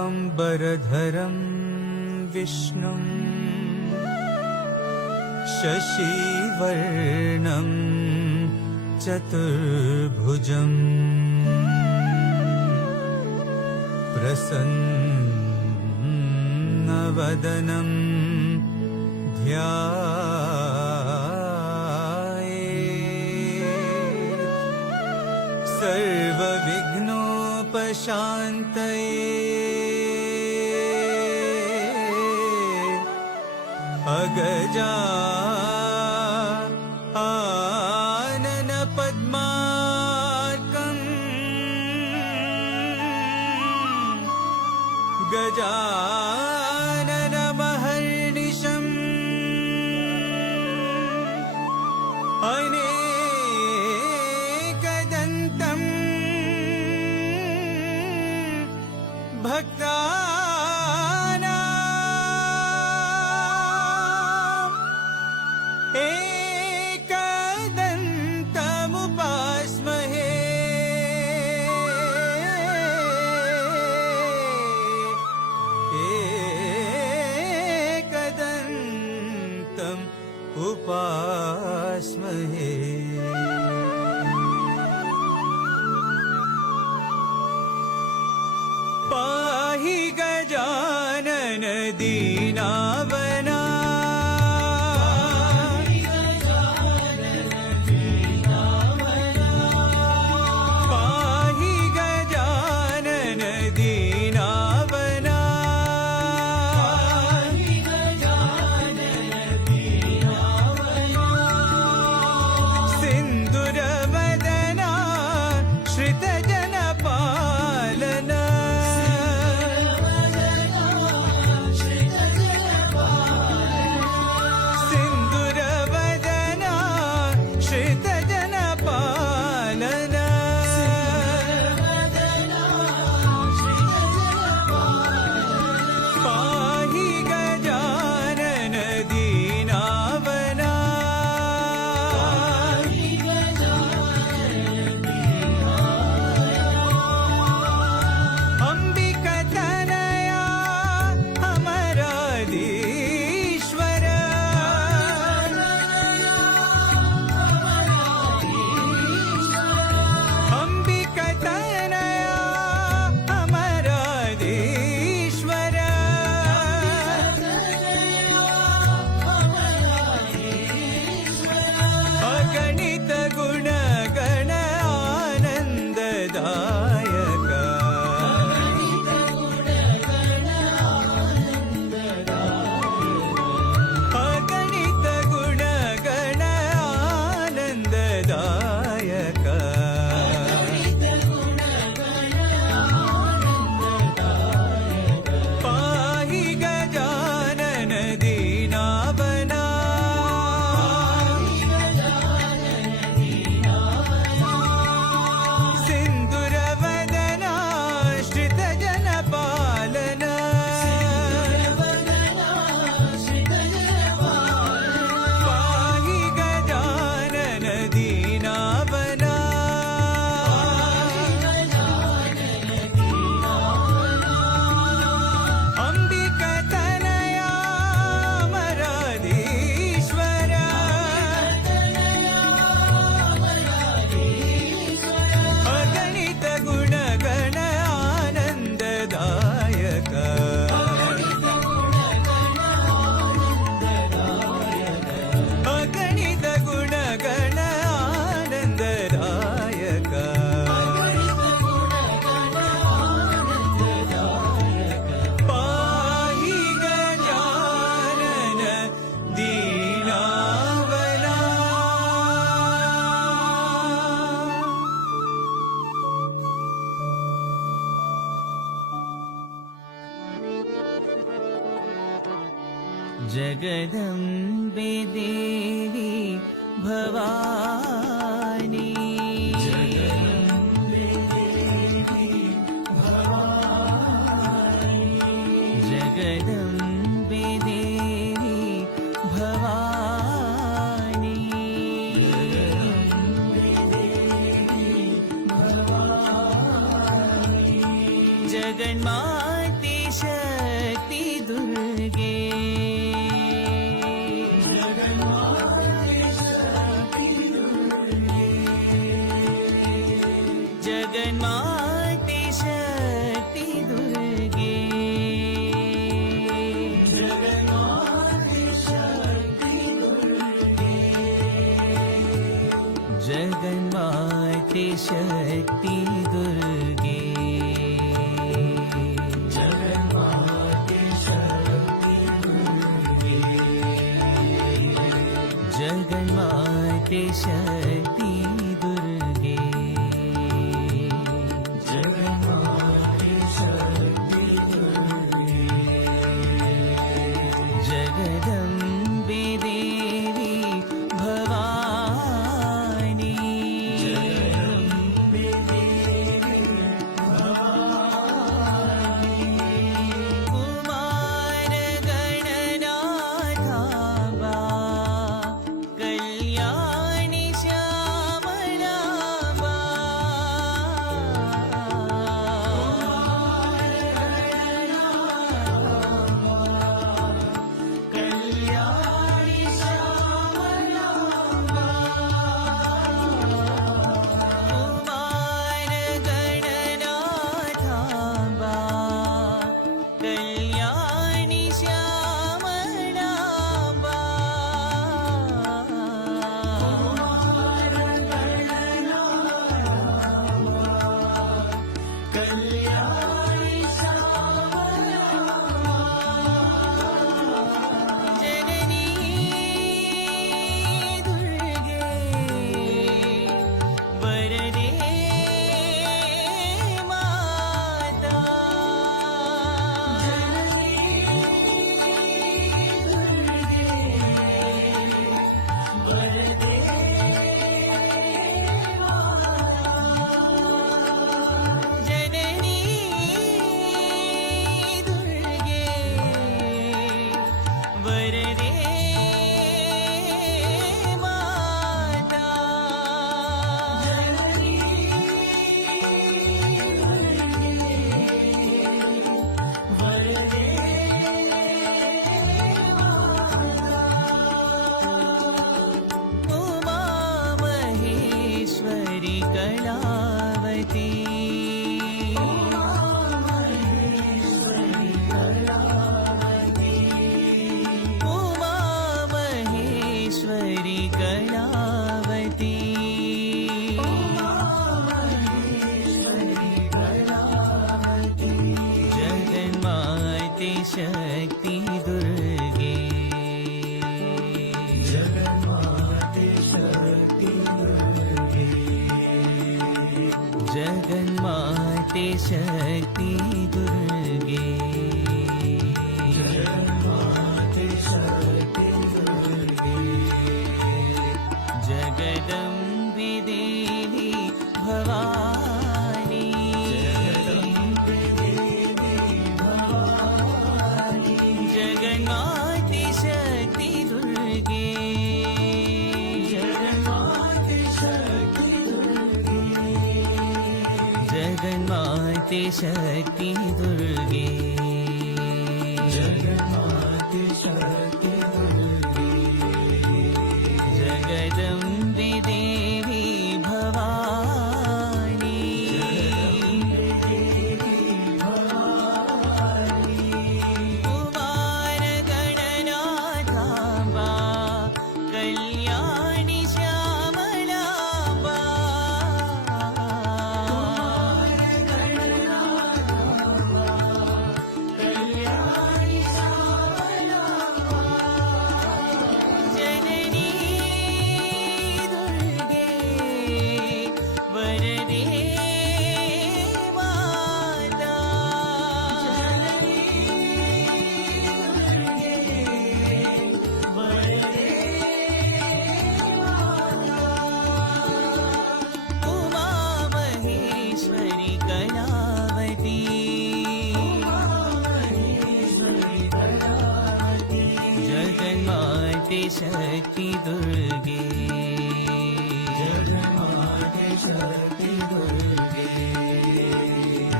शुक्लाम्बरधरं विष्णुं शशिवर्णं चतुर्भुजं प्रसन्नवदनं ध्यायेत् सर्वविघ्नोपशान्तये अगजा आनन पद्मार्कम् गजानन महर्निशम् अनेकदन्तम् भक्तानाम् एकदन्तमुपास्महे एकदन्तम् उपास्महे। पाहि गजानन दीनावना पाहि गजानन दीनावना सिन्दूरवदना श्रितजनपालना सिन्दूरवदना श्रितजनपालना पाहि गजानन दीनावना अंबिकतनया अमराधीश्वर अंबिकतनया अमराधीश्वर अगणित गुणगण आनन्ददायक अगणित गुणगण आनन्ददायक पाहि गजानन दीनावना सिन्दूरवदना श्रितजनपालना पाहि गजानन दीनावना अंबिकतनया अमराधीश्वर अगणित गुणगण आनन्ददायक अगणित गुणगण आनन्ददायक पाहि गजानन दीनावना जगदम्बे देवी भवानी जगदम्बे देवी भवानी शक्ति दुर्गे जगन्माते शक्ति दुर्गे जगन्माते शक्ति दुर्गे जगन्माते शक्ति दुर्गे जगदम्बे देवी भवानी जगदम्बे देवी भवानी कुमार गणनाथांबा कल्याणी श्यामलांबा कल्याणी श्यामलांबा कुमार गणनाथांबा कल्याणी श्यामलांबा कुमार गणनाथांबा कल्याणी श्यामलांबा जननी दुर्गे वरदे माता जननी दुर्गे वरदे जननी दुर्गे वरदे माता जननी दुर्गे वरदे उमा महेश्वरी कलावती उमा महेश्वरी कलावती उमा महेश्वरी कलावती उमा महेश्वरी कलावती जगन्माते शक्ति दुर्गे जगन्माते शक्ति दुर्गे जगन्माते शक्ति दुर्गे जगन्माते शक्ति दुर्गे जगदम्बे देवी भवानी जगदम्बे देवी भवानी जगन्माते शक्ति दुर्गे जगन्माते शक्ति दुर्गे जगन्माते शक्ति दुर्गे जगन्माते शक्ति दुर्गे जगदम्बे देवी भवानी कुमार गणनाथांबा कल्याणी श्यामलांबा कल्याणी श्यामलांबा जननी दुर्गे वरदे माता जननी दुर्गे वरदे माता उमा महेश्वरी कलावती उमा महेश्वरी कलावती जगन्माते शक्ति दुर्गे जगन्माते शक्ति दुर्गे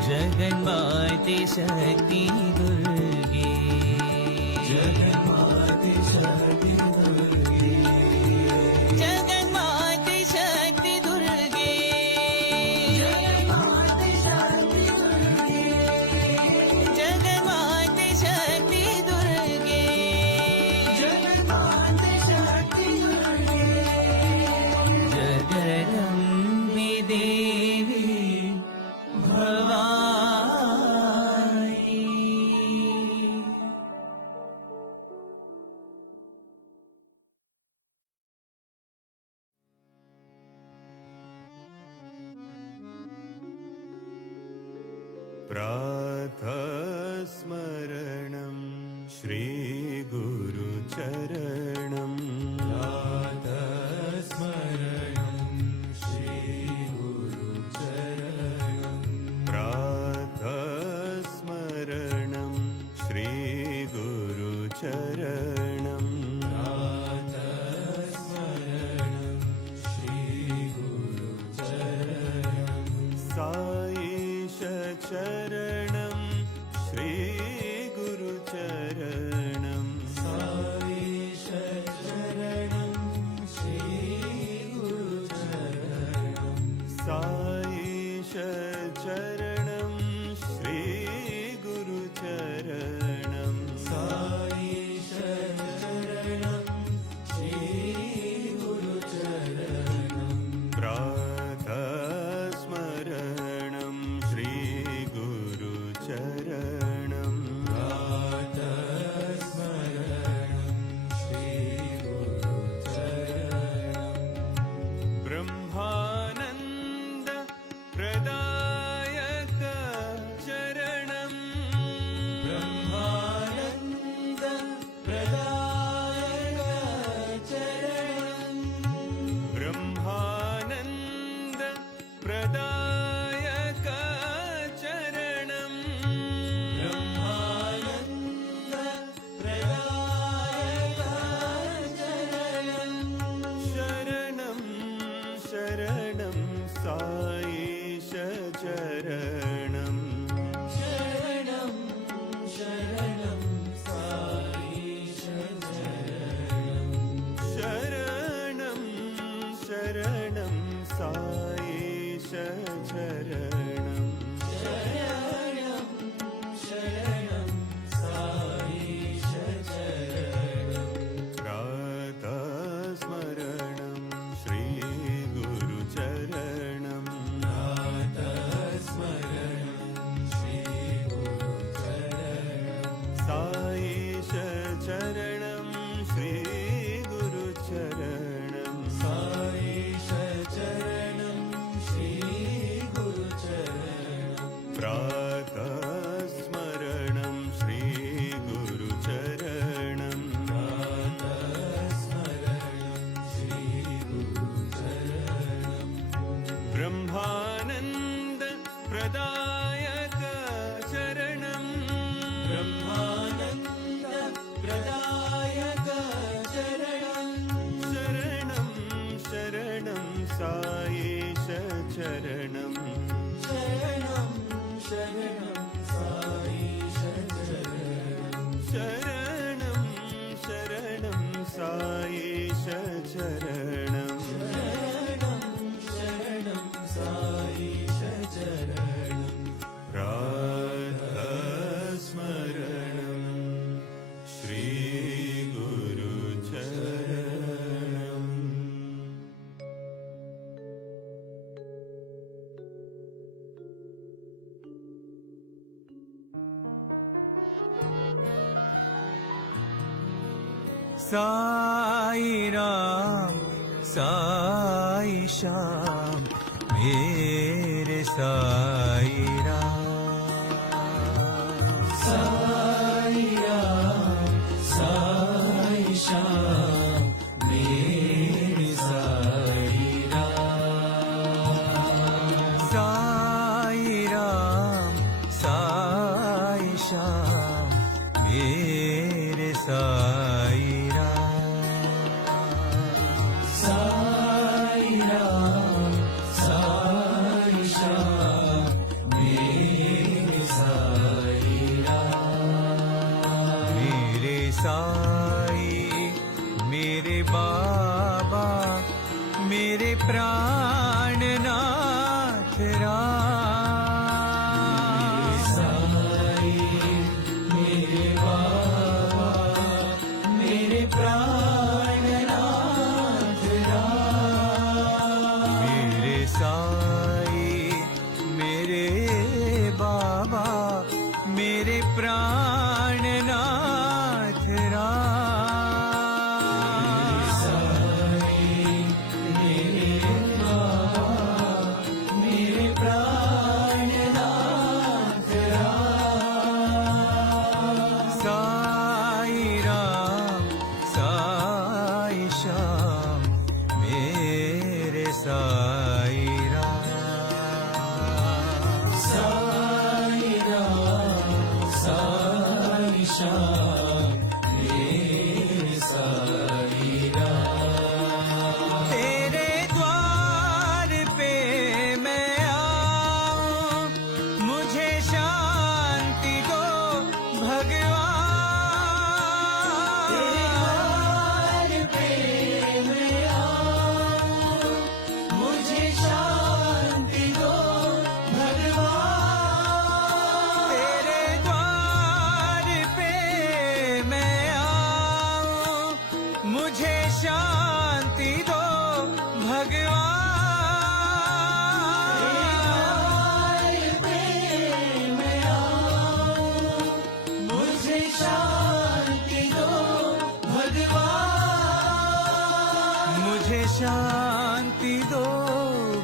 जगन्माते शक्ति दुर्गे जगन्माते शक्ति दुर्गे जगन्माते शक्ति दुर्गे जगन्माते शक्ति दुर्गे जगन्माते शक्ति दुर्गे जगन्माते शक्ति दुर्गे जगदम्बे देवी प्रातस्मरणं श्रीगुरुचरणं प्रातस्मरणं श्रीगुरुचरणं प्रातस्मरणं श्रीगुरुचरणं प्रातस्मरणं श्रीगुरुचरणं साईशचरणं श्रीगुरुचरणं साईशचरणं श्रीगुरुचरणं साईशचरणं श्रीगुरुचरणं साईशचरणं श्रीगुरुचरणं प्रातस्मरणं श्रीगुरुचरणं प्रातस्मरणं श्रीगुरुचरणं ब्रह्मानन्द प्रदायक चरणं ब्रह्मानन्द प्रदायक चरणं ब्रह्मानन्द प्रदायक चरणं ब्रह्मानन्द प्रदायक चरणं शरणं शरणं साईश चरणं शरणं शरणं साईश चरणं शरणं शरणं साईश चरणं शरणं शरणं साईश चरणं प्रातस्मरणं श्रीगुरुचरणं प्रातस्मरणं श्रीगुरुचरणं साईश चरणं श्रीगुरुचरणं साईश चरणं श्रीगुरुचरणं प्रातस्मरणं श्रीगुरुचरणं प्रातस्मरणं श्रीगुरुचरणं ब्रह्मानन्द प्रदायक चरणं ब्रह्मानन्द प्रदायक चरणं शरणं शरणं साईश चरणं शरणं शरणं साईश चरणं शरणं शरणं साईश चरणं शरणं शरणं साईश चरणं प्रातस्मरणं श्रीगुरुचरणम् साई राम साई श्याम मेरे साई राम साई राम साई श्याम मेरे साई राम साई राम साई श्याम मेरे साई राम साई राम साई श्याम मेरे साई राम मेरे साई मेरे बाबा मेरे प्राणनाथ राम साई मेरे बाबा मेरे प्राणनाथ राम मेरे साई मेरे बाबा मेरे प्राणनाथ राम साई मेरे बाबा मेरे प्राणनाथ साई राम। साई राम साई श्याम मेरे साई राम। तेरे द्वार पे मैं आऊं, मुझे शांति दो भगवान। तेरे द्वार पे मैं आऊं, मुझे शांति दो भगवान। तेरे द्वार पे मैं आऊं, मुझे शांति दो भगवान। मुझे शांति दो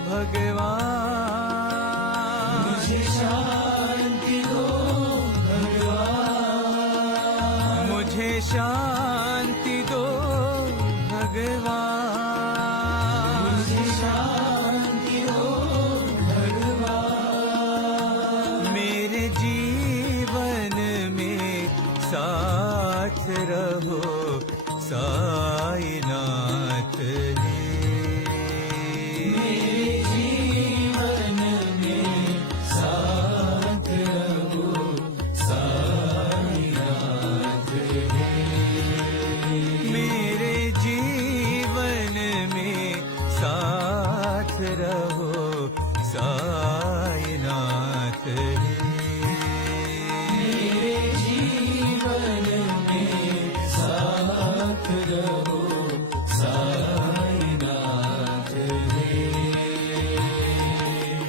भगवान। मुझे शांति दो भगवान। मुझे शांति दो भगवान। मुझे शांति दो भगवान। मेरे जीवन में साथ रहो साईनाथ रे। मेरे जीवन में साथ रहो साईनाथ रे। मेरे जीवन में साथ रहो साईनाथ रे। मेरे जीवन में साथ रहो साईनाथ रे।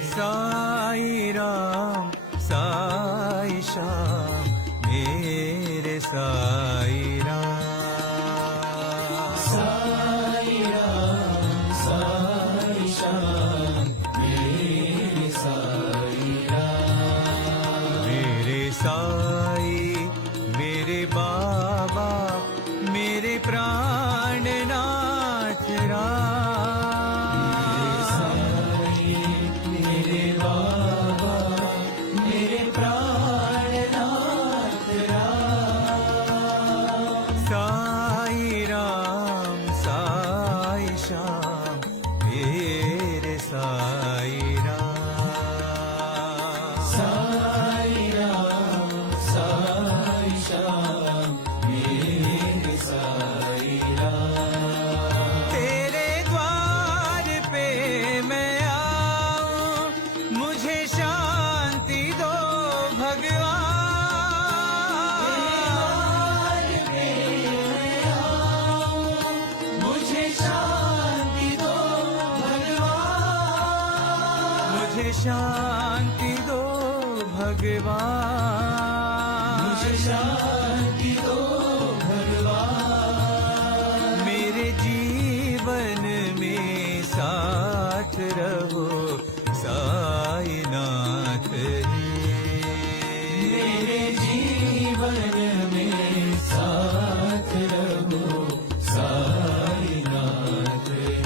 साई राम साई श्याम मेरे साई राम। साई राम साई श्याम मेरे साई राम। मेरे साई मेरे बाबा मेरे प्राणनाथ राम। मेरे बाबा मेरे प्राणनाथ राम। साई राम साई श्याम मेरे साई राम। साई राम साई श्याम मेरे साई राम। तेरे द्वार पे मैं आऊं, मुझे शांति दो भगवान। मुझे शांति दो भगवान। मुझे शांति दो भगवान। मुझे शांति दो भगवान। मेरे जीवन में साथ रहो साईनाथ रे। मेरे जीवन में साथ रहो साईनाथ रे।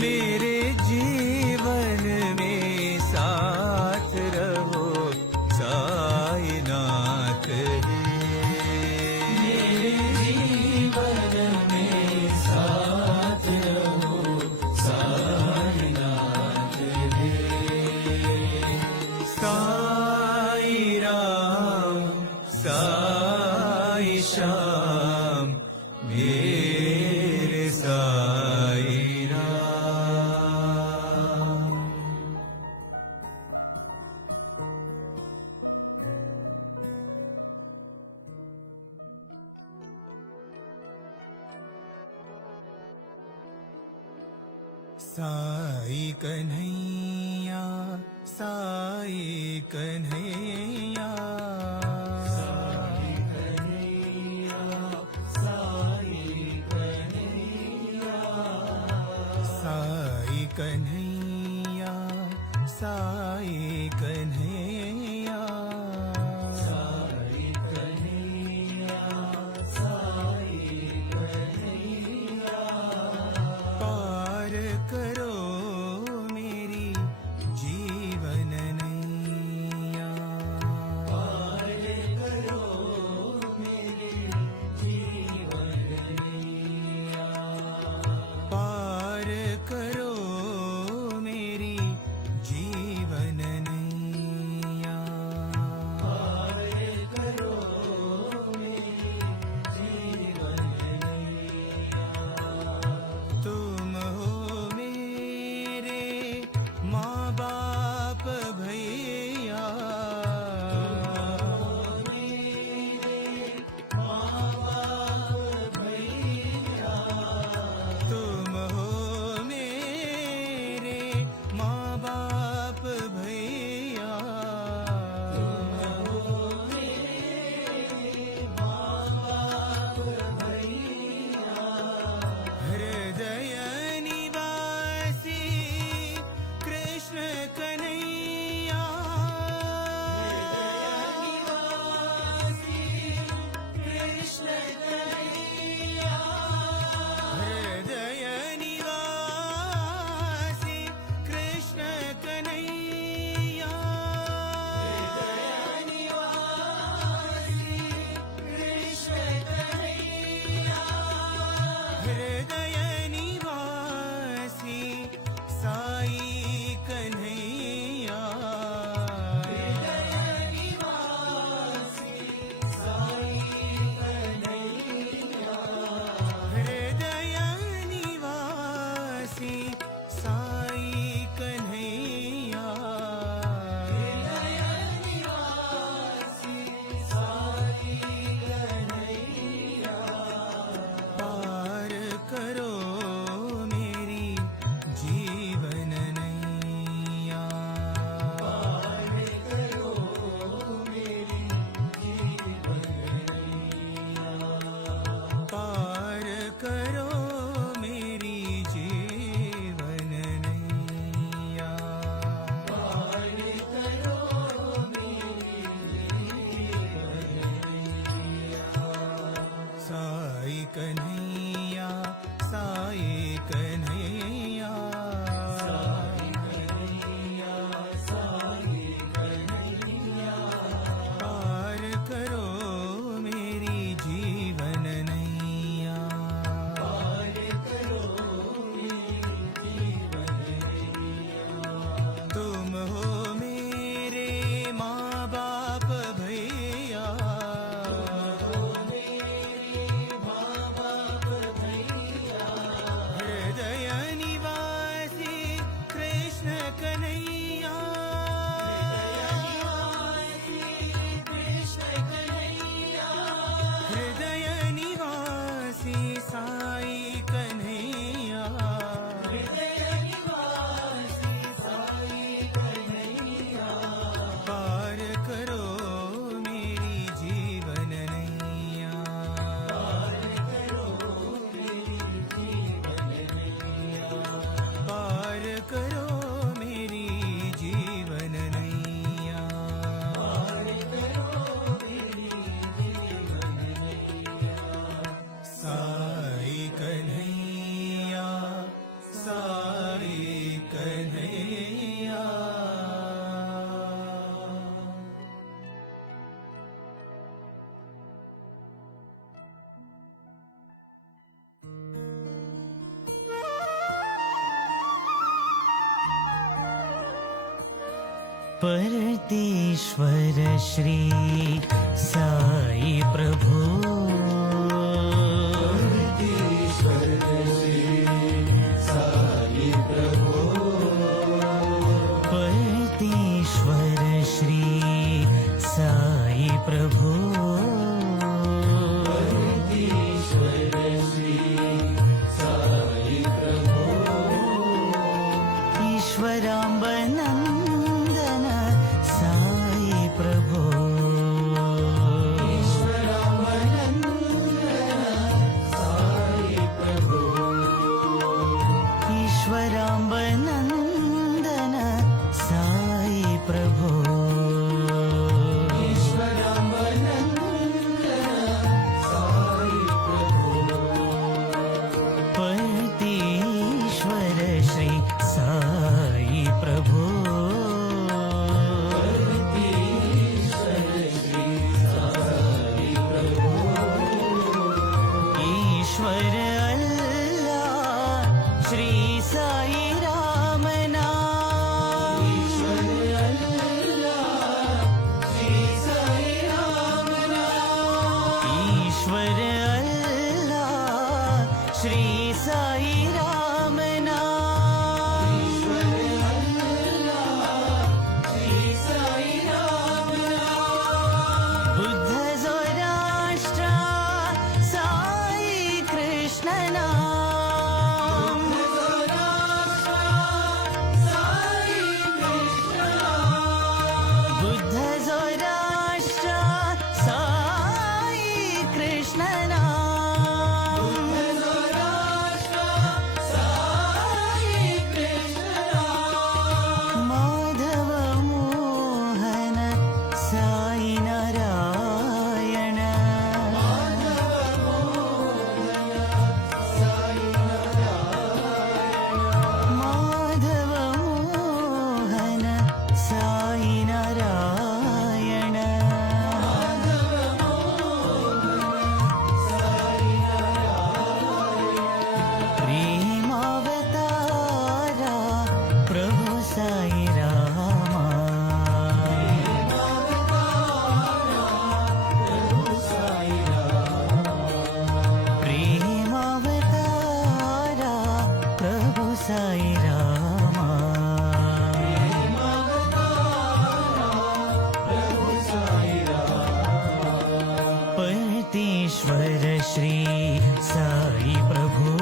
मेरे जीवन में साथ रहो साईनाथ रे। मेरे जीवन में साथ रहो साईनाथ रे। साई राम साई श्याम मेरे साई राम। साई कन्हैया साई कन्हैया। साई कन्हैया साई कन्हैया। साई कन्हैया साई कन्हैया। साई कन्हैया साई कन्हैया। पार कर कन्हैया साई कन्हैया साई कन्हैया साई कन्हैया पार करो मेरी जीवन नैया पार करो मेरी जीवन नैया तुम हो मेरे माँ बाप भैया मेरे माँ बाप भैया हृदय निवासी कृष्ण कन्हैया कृष्ण कन्हैया हृदय निवासी साई कन्हैया हृदय निवासी साई कन्हैया पार करो मेरी जीवन नैया पार करो मेरी जीवन नैया पार करो मेरी जीवन नैया पार करो मेरी जीवन नैया साई कन्हैया साई कन्हैया परतेश्वर श्री साई प्रभु ईश्वर श्री साई प्रभु परतेश्वर श्री साई प्रभु ईश्वर श्री साई प्रभु ईश्वराम्बनन्दन साई प्रभु साई प्रभु ईश्वराम्बनन्दन साई प्रभु साई प्रभु परतेश्वर श्री साई प्रभु ईश्वर श्री साई प्रभु ईश्वर अल्लाह श्री साई राम नाम ईश्वर अल्लाह श्री साई राम नाम ईश्वर अल्लाह श्री साई राम नाम ईश्वर अल्लाह श्री साई राम नाम बुद्ध जोराष्ट्र साई कृष्ण नाम साई कृष्ण बुद्ध जोराष्ट्र साई कृष्ण नाम साई कृष्ण माधव मोहन साई नारायण माधव मोहन साई नारायण प्रेमावतारा प्रभु साई रामा प्रेमावतारा प्रभु साई रामा परतेश्वर श्री साई प्रभु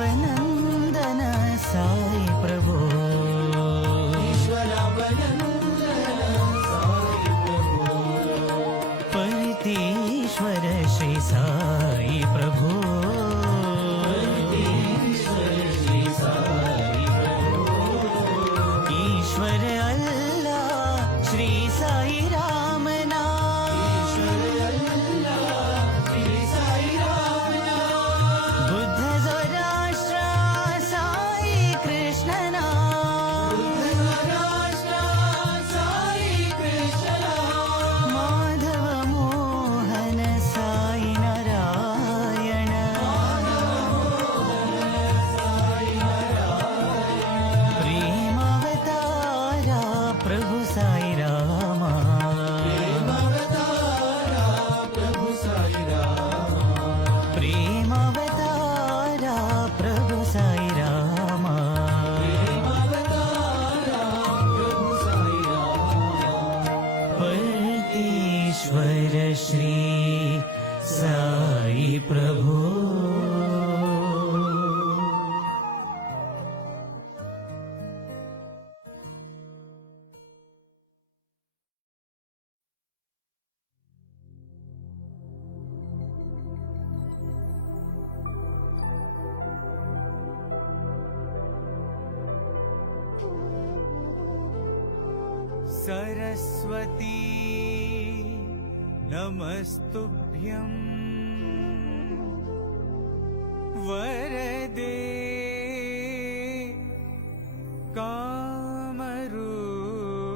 ईश्वराम्बनन्दन साई प्रभु परतेश्वर श्री साई प्रभु ईश्वर अल्लाह श्री साई राम नाम ईश्वर अल्लाह श्री साई राम नाम बुद्ध जोराष्ट्र साई कृष्ण नाम राष्ट्र साई कृष्ण नाम माधव मोहन साई नारायण प्रेमावतारा प्रभु साई रामा अवतारा प्रभु साई राम प्रेमावतारा प्रभु साई रामा अवतारा प्रभु साई राम परमेश्वर श्री साई प्रभु सरस्वती नमस्तुभ्यं वरदे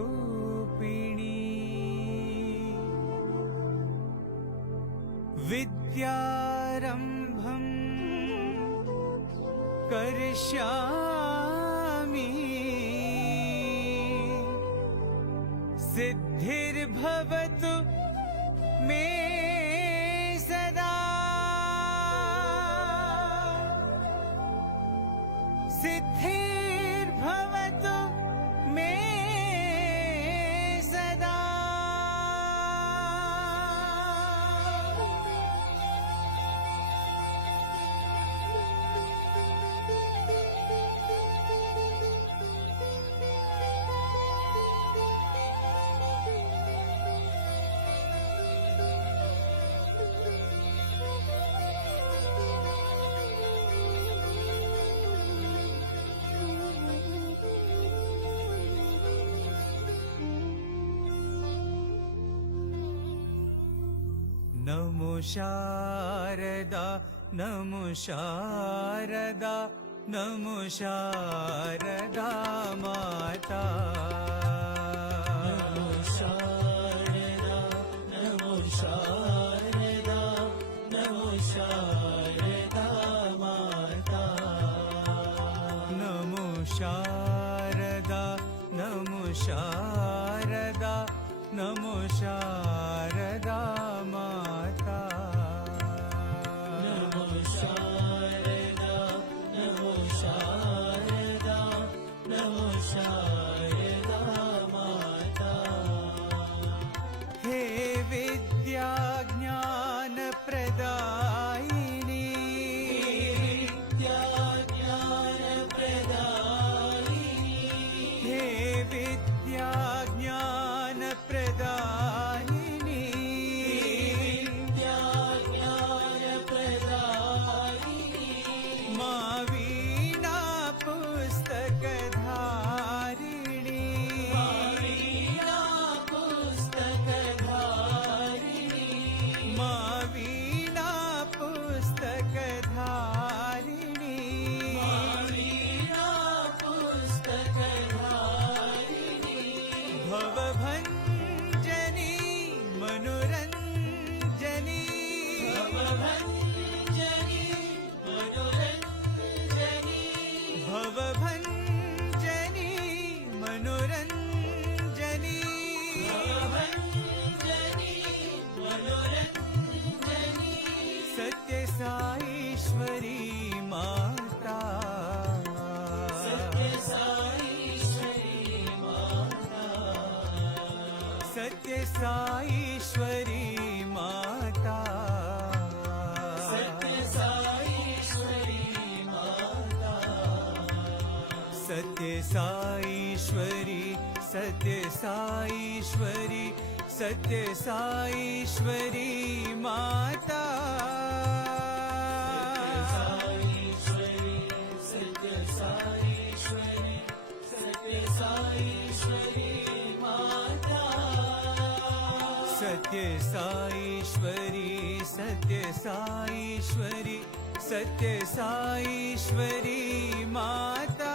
कामरूपिणी विद्यारम्भं करिष्यामि सिद्धिर्भवतु मे सदा सिद्धिर्भवतु मे सदा नमो शारदा नमो शारदा नमो शारदा माता नमो शारदा नमो शारदा नमो शारदा माता नमो शारदा नमो शारदा नमो शारदा माता नमो शारदा नमो शारदा नमो शारदा माता हे विद्या ज्ञान प्रदायिनी विद्या ज्ञान प्रदायिनी हे विद्या ज्ञान प्रदायिनी विद्या ज्ञान प्रदायिनी मा वीणा पुस्तकधारिणी वीणा पुस्तकधारिणी मा वीणा पुस्तकधारिणी वीणा पुस्तकधारिणी भवभञ्जनी मनोरञ्जनी भवभञ्जनी मनोरञ्जनी भवभञ्जनी मनोरञ्जनी भवभञ्जनी मनोरञ्जनी सत्यसाईश्वरी माता सत्यसाईश्वरी माता सत्यसाईश्वरी माता सत्यसाईश्वरी माता सत्यसाईश्वरी सत्यसाईश्वरी सत्यसाईश्वरी माता सत्यसाईश्वरी सत्यसाईश्वरी सत्यसाईश्वरी माता सत्य साईश्वरी सत्य साईश्वरी सत्य साईश्वरी माता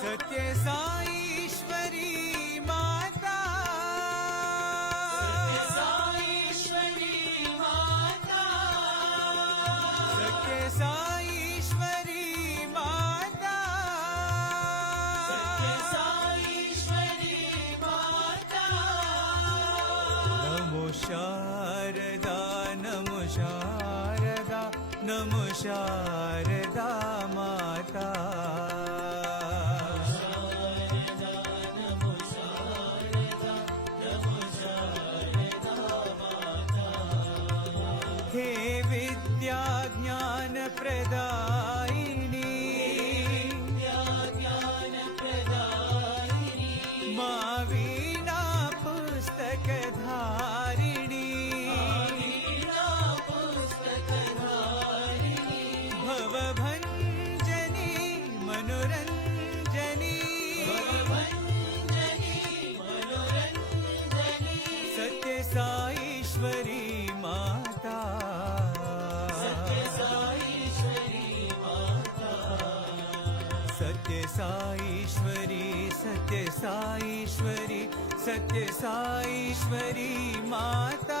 सत्य साईश्वरी माता सत्य साईश्वरी माता नमो शारदा नमो शारदा नमो शारदा माता हे विद्या ज्ञान प्रदायिनी मा वीणा पुस्तक धारिणी भवभञ्जनी मनोरञ्जनी सत्य साईश्वरी माता सत्य साईश्वरी सत्य साईश्वरी सत्य साईश्वरी माता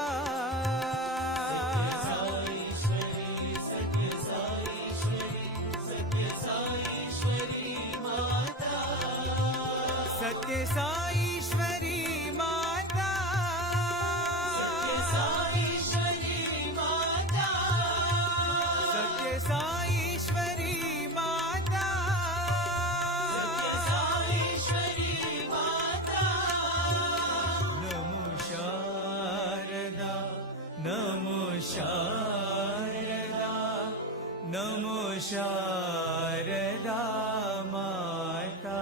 सत्य साईश्वरी माता सत्य साईश्वरी माता नमो शारदा नमो शारदा नमो शारदा माता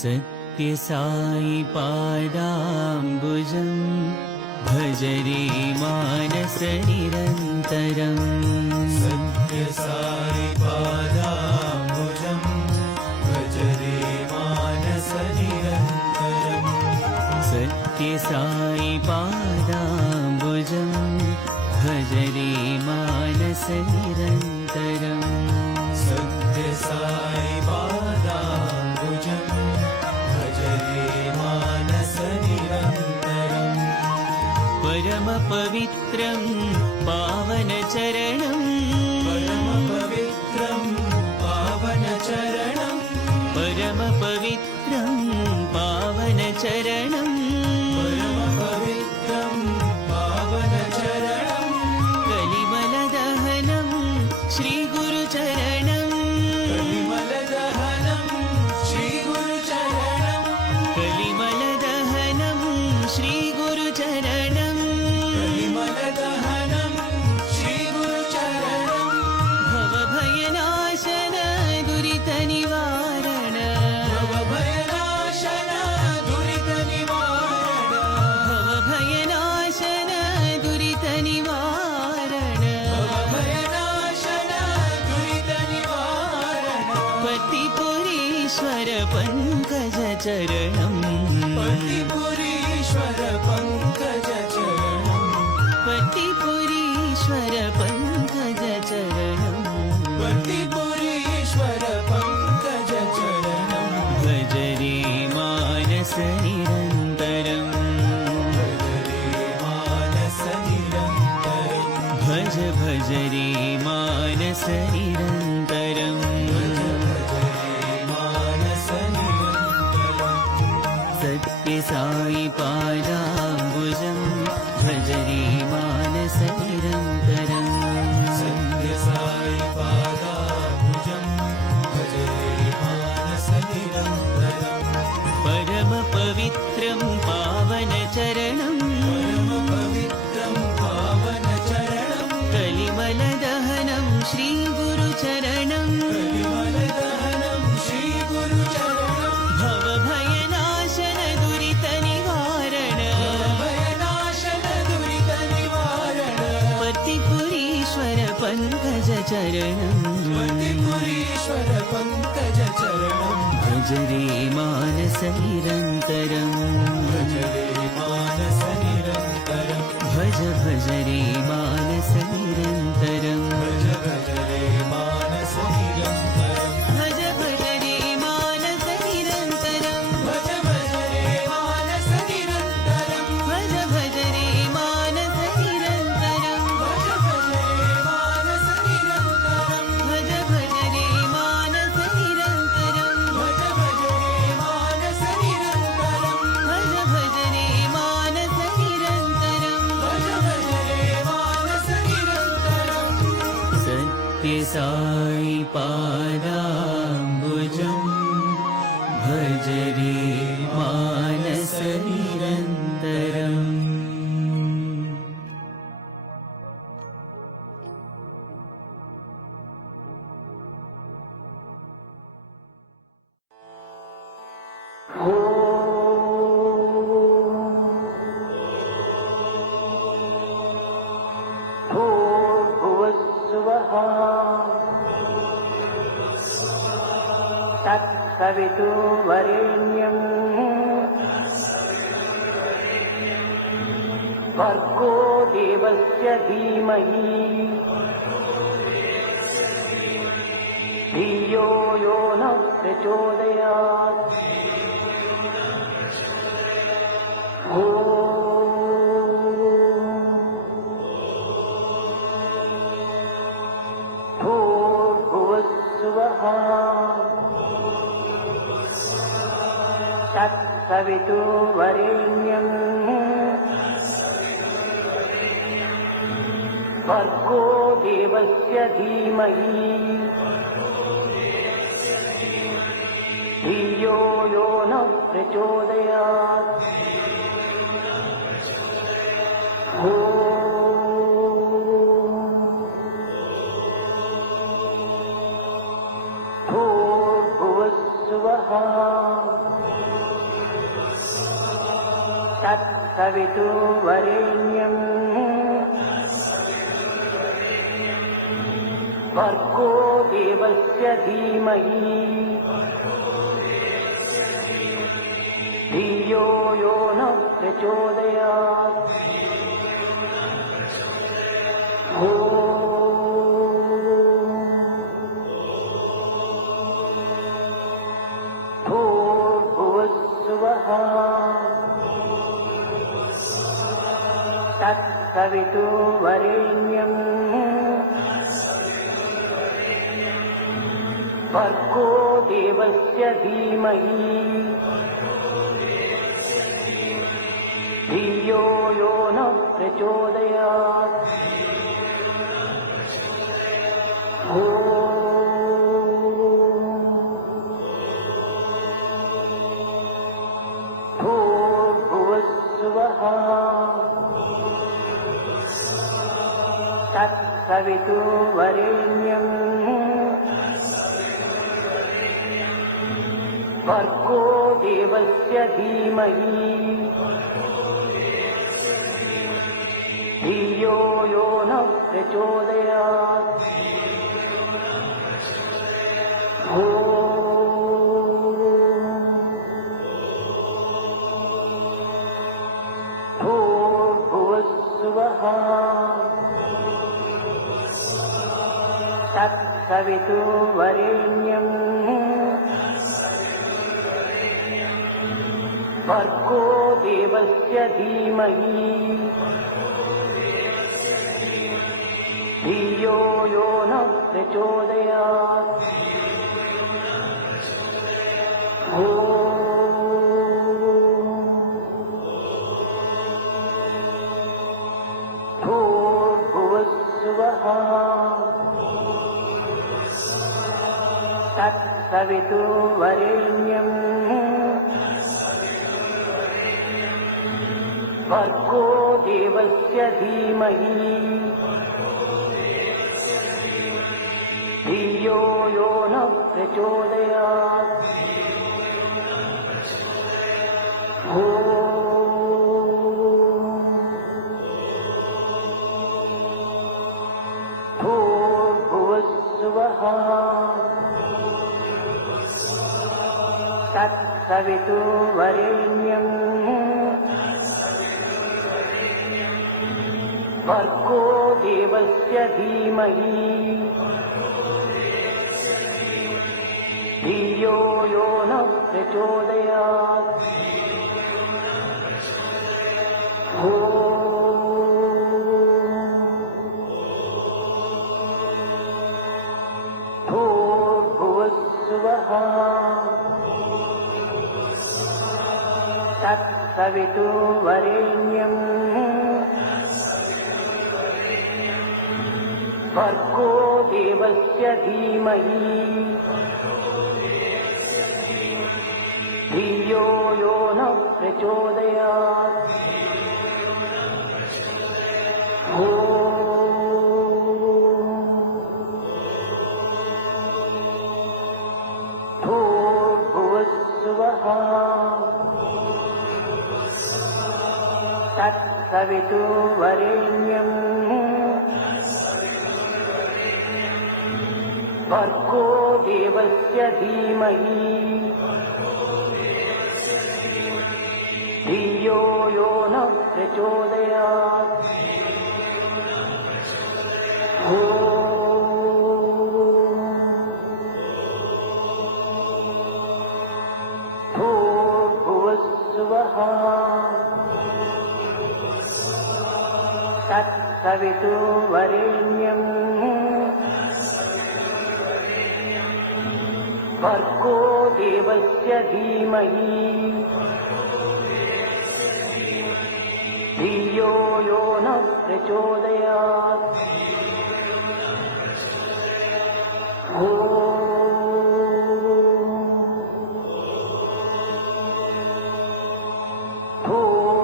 सत्य साई पादाम्बुजं भज रे मानस निरन्तरम् सत्य साई पादाम्बुजं भज रे मानस निरन्तरम् सत्य साई पादाम्बुजं भज रे मानस निरन्तरम् सत्य साई पादाम्बुजं भज रे मानस निरन्तरम् परम पवित्रं पावन चरणं परम पवित्रं पावन चरणं परम पवित्रं पावन चरणं परम पवित्रं पावन चरणं कलिमलदहनं श्रीगुरुचरणं कलिमलदहनं श्रीगुरुचरणं कलिमलदहनं श्रीगुरुचरणं कलिमलदहनं श्रीगुरुचरणं भवभयनाशन दुरितनिवारण भवभयनाशन दुरितनिवारण भवभयनाशन दुरितनिवारण भवभयनाशन दुरितनिवारण पतिपुरीश्वर पङ्कजचरणम् पतिपुरीश्वर पङ्कजचरणं पतिपुरीश्वर पङ्कजचरणम् पतिपुरीश्वर पङ्कजचरणं भज रे मानस निरन्तरम् भज रे मानस निरन्तरम् भज भज रे मानस निरन्तरम् भज रे मानस निरन्तरम् सत्य साई पादाम्बुजं भज रे मानस निरन्तरम् सत्य साई पादाम्बुजं भज रे मानस निरन्तरम् परम पवित्रं पावन चरणं पतिपुरीश्वर पङ्कज चरणम् भज रे मानस निरन्तरम् भज रे मानस निरन्तरम् भज भज रे मानस निरन्तरम् भज भज रे मानस निरन्तरम् भज भज रे मानस निरन्तरम् भज भज रे मानस निरन्तरम् भज भज रे मानस निरन्तरम् भज भज रे मानस निरन्तरम् भज भज रे मानस निरन्तरम् भज भज रे मानस निरन्तरम् भज भज रे मानस निरन्तरम् भज भज रे मानस निरन्तरम् सत्य साई पादाम्बुजम् भज रे मानस निरन्तरम् भूर्भुवस्सुवः तत्सवितुर्वरेण्यम् भर्गो देवस्य धीमहि धियो यो न प्रचोदयात् भूर्भुवस्सुवः तत्सवितुर्वरेण्यम् भर्गो देवस्य धीमहि धियो यो न प्रचोदयात् भूर्भुवस्सुवः तत्सवितुर्वरेण्यम् भर्गो देवस्य धीमहि धियो यो न प्रचोदयात् भूर्भुवस्सुवः तत्सवितुर्वरेण्यम् भर्गो देवस्य धीमहि धियो यो न प्रचोदयात् भूर्भुवस्सुवः तत्सवितुर्वरेण्यम् भर्गो देवस्य धीमहि धियो यो न प्रचोदयात् भूर्भुवस्सुवः तत्सवितुर्वरेण्यम् भर्गो देवस्य धीमहि धियो यो न प्रचोदयात् भूर्भुवस्सुवः तत्सवितुर्वरेण्यम् भर्गो देवस्य धीमहि धियो यो न प्रचोदयात् भूर्भुवस्सुवः तत्सवितुर्वरेण्यम् भर्गो देवस्य धीमहि धियो यो न प्रचोदयात् भूर्भुवस्सुवः तत्सवितुर्वरेण्यम् भर्गो देवस्य धीमहि धियो यो न प्रचोदयात् भूर्भुवस्सुवः तत्सवितुर्वरेण्यम् भर्गो देवस्य धीमहि धियो यो न प्रचोदयात् भूर्भुवस्सुवः तत्सवितुर्वरेण्यम् भर्गो देवस्य धीमहि धियो यो न प्रचोदयात्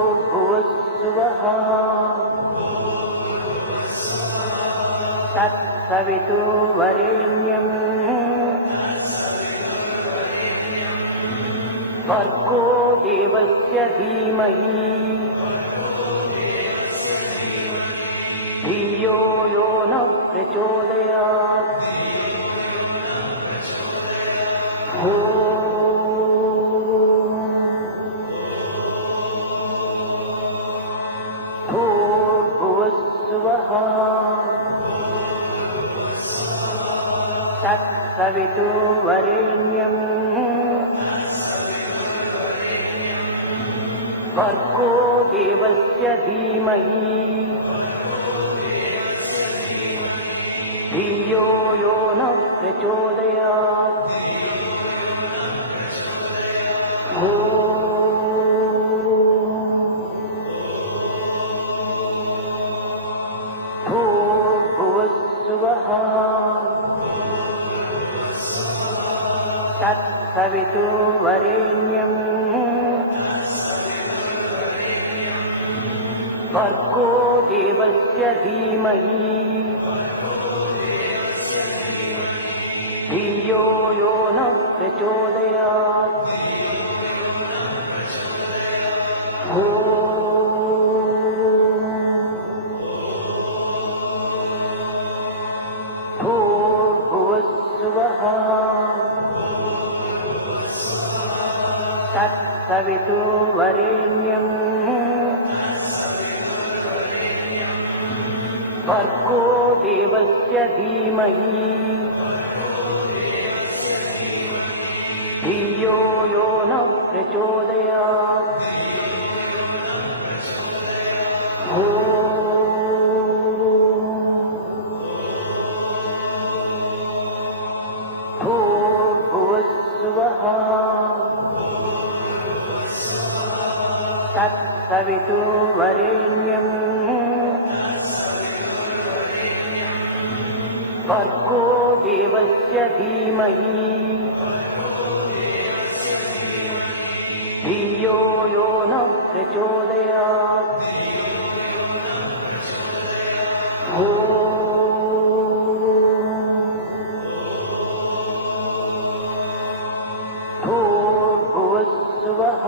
भूर्भुवस्सुवः तत्सवितुर्वरेण्यम् भर्गो देवस्य धीमहि धियो यो न प्रचोदयात् भूर्भुवस्सुवः तत्सवितुर्वरेण्यम् भर्गो देवस्य धीमहि धियो यो न प्रचोदयात् भूर्भुवस्सुवः तत्सवितुर्वरेण्यम् भर्गो देवस्य धीमहि धियो यो न प्रचोदयात् भूर्भुवस्सुवः तत्सवितुर्वरेण्यम् भर्गो देवस्य धीमहि धियो यो न प्रचोदयात् भूर्भुवस्सुवः तत्सवितुर्वरेण्यम् भर्गो देवस्य धीमहि धियो यो न प्रचोदयात् भूर्भुवस्सुवः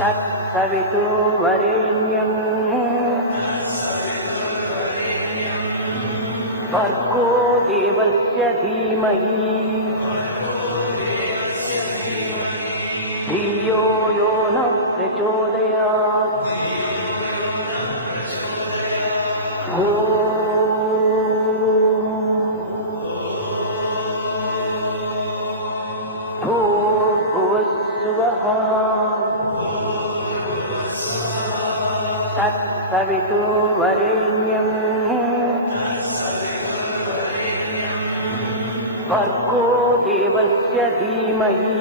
तत्सवितुर्वरेण्यम् भर्गो देवस्य धीमहि प्रचोदयात् भूर्भुवस्सुवः तत्सवितुर्वरेण्यम् भर्गो देवस्य धीमहि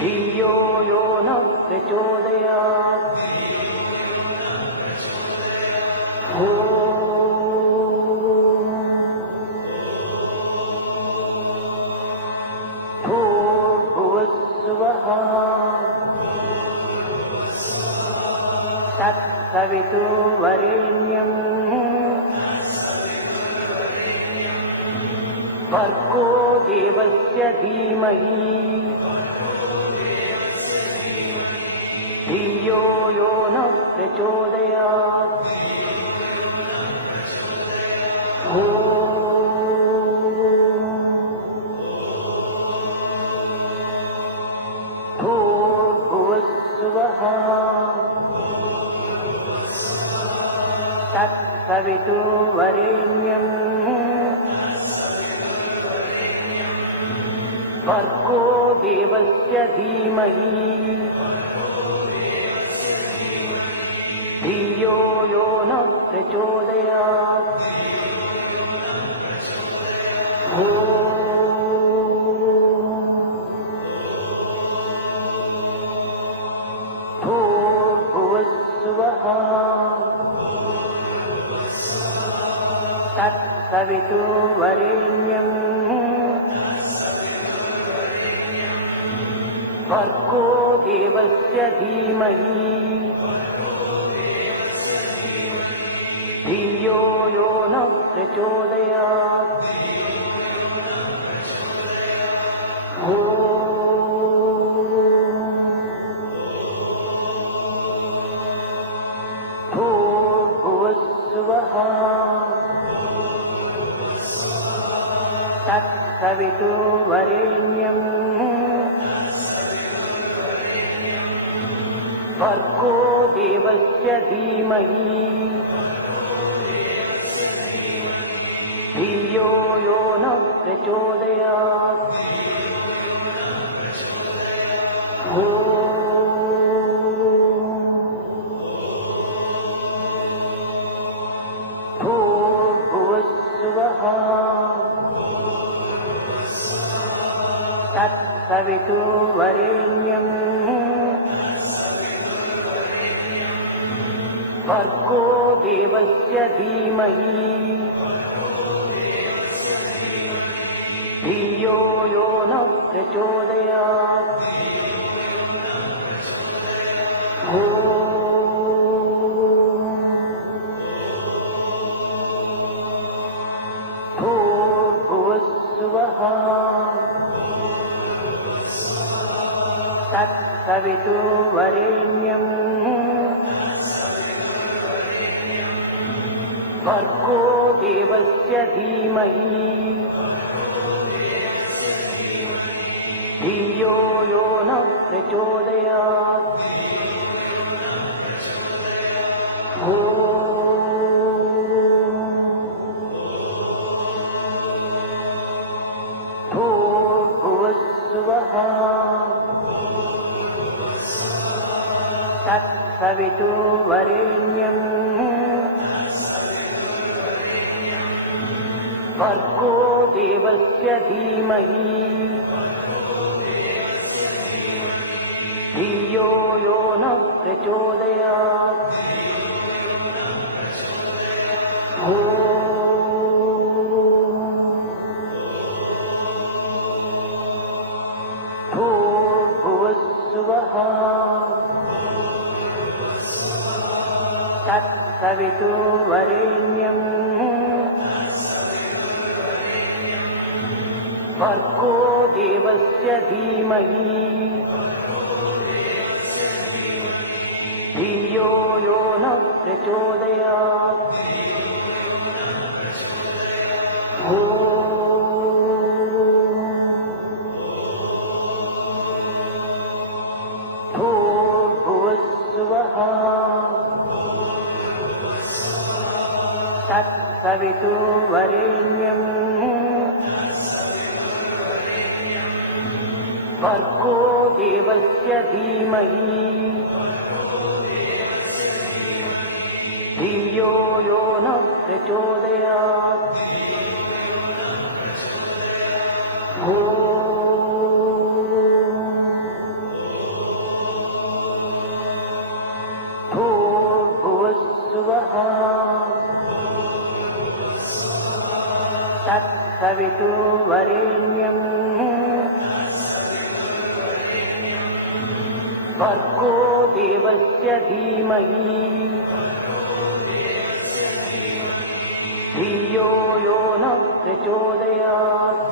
धियो यो नः प्रचोदयात् भूर्भुवस्सुवः तत्सवितुर्वरेण्यम् भर्गो देवस्य धीमहि धियो यो नः प्रचोदयात् भूर्भुवस्सुवः तत्सवितुर्वरेण्यम् भर्गो देवस्य धीमहि धियो यो नः प्रचोदयात् भूर्भुवस्सुवः तत्सवितुर्वरेण्यम् भर्गो देवस्य धीमहि धियो यो नः प्रचोदयात् भूर्भुवस्सुवः तत्सवितुर्वरेण्यम् भर्गो देवस्य धीमहि धियो यो नः प्रचोदयात् भूर्भुवस्सुवः तत्सवितुर्वरेण्यम् भर्गो देवस्य धीमहि धियो यो नः प्रचोदयात् भूर्भुवस्सुवः तत्सवितुर्वरेण्यम् भर्गो देवस्य धीमहि धियो यो नः प्रचोदयात् भूर्भुवस्सुवः तत्सवितुर्वरेण्यम् भर्गो देवस्य धीमहि धियो यो नः प्रचोदयात् भूर्भुवस्सुवः तत्सवितुर्वरेण्यम् भर्गो देवस्य धीमहि धियो यो नः प्रचोदयात् तत्सवितुर्वरेण्यम् भर्गो देवस्य धीमहि धियो यो नः प्रचोदयात् भूर्भुवस्सुवः तत्सवितुर्वरेण्यम् भर्गो देवस्य धीमहि धियो यो नः प्रचोदयात्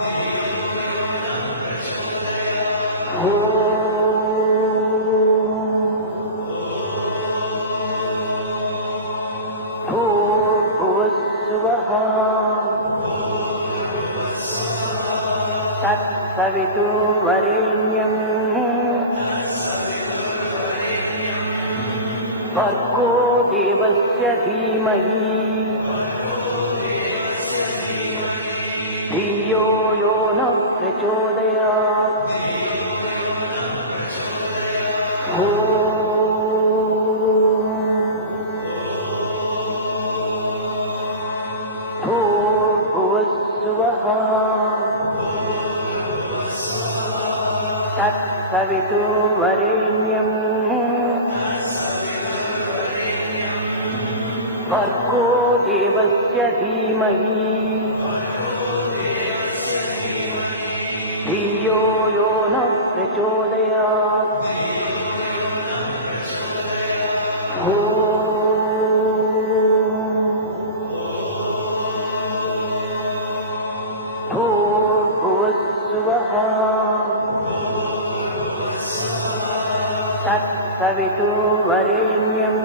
भूर्भुवस्सुवः तत्सवितुर्वरेण्यम् भर्गो देवस्य धीमहि धियो यो नः प्रचोदयात् भूर्भुवस्सुवः तत्सवितुर्वरेण्यम् भर्गो देवस्य धीमहि धियो यो नः प्रचोदयात् भूर्भुवस्सुवः तत्सवितुर्वरेण्यम्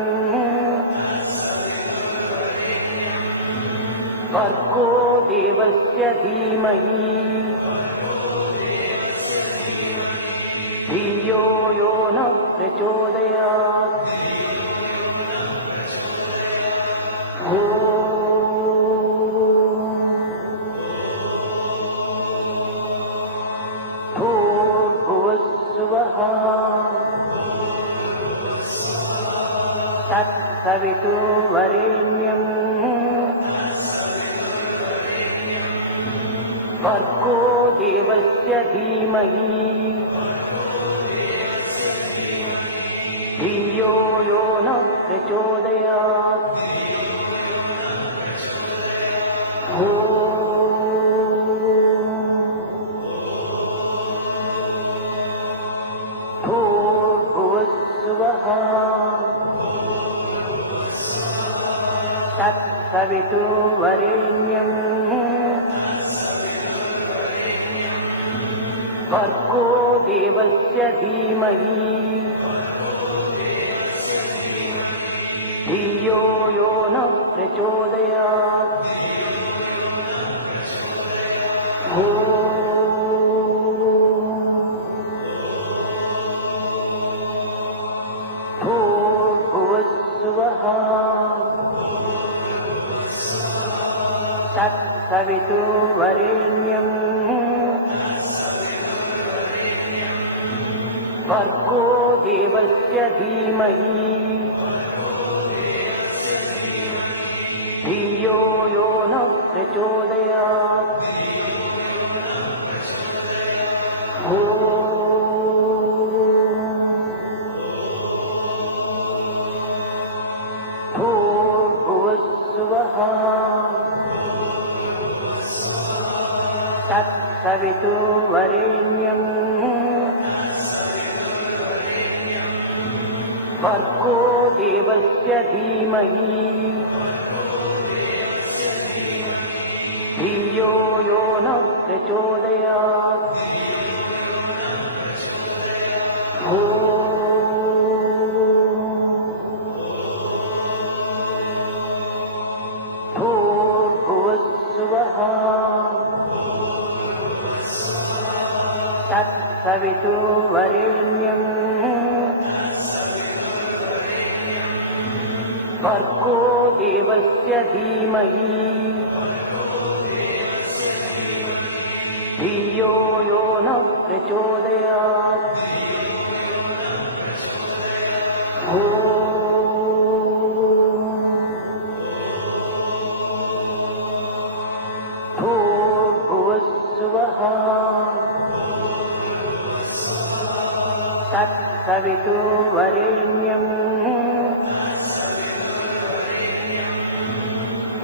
भर्गो देवस्य धीमहि धियो यो नः प्रचोदयात् भूर्भुवस्सुवः तत्सवितुर्वरेण्यम् भर्गो देवस्य धीमहि धियो यो नः प्रचोदयात् भूर्भुवस्सुवः तत्सवितुर्वरेण्यम् भर्गो देवस्य धीमहि धियो यो नः प्रचोदयात् भूर्भुवस्सुवः तत्सवितुर्वरेण्यम् भर्गो देवस्य धीमहि धियो यो नः प्रचोदयात् भूर्भुवस्सुवः तत्सवितुर्वरेण्यम् भर्गो देवस्य धीमहि धियो यो नः प्रचोदयात् भूर्भुवस्सुवः तत्सवितुर्वरेण्यम् भर्गो देवस्य धीमहि धियो यो न प्रचोदयात् भूर्भुवस्सुवः तत्सवितुर्वरेण्यम्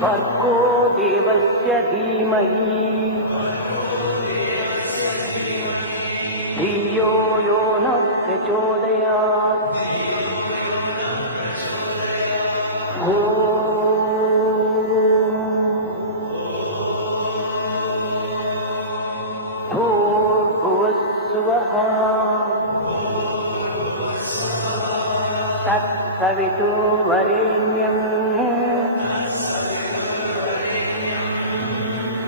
भर्गो देवस्य धीमहि धियो यो न प्रचोदयात् भूर्भुवस्सुवः तत्सवितुर्वरेण्यम्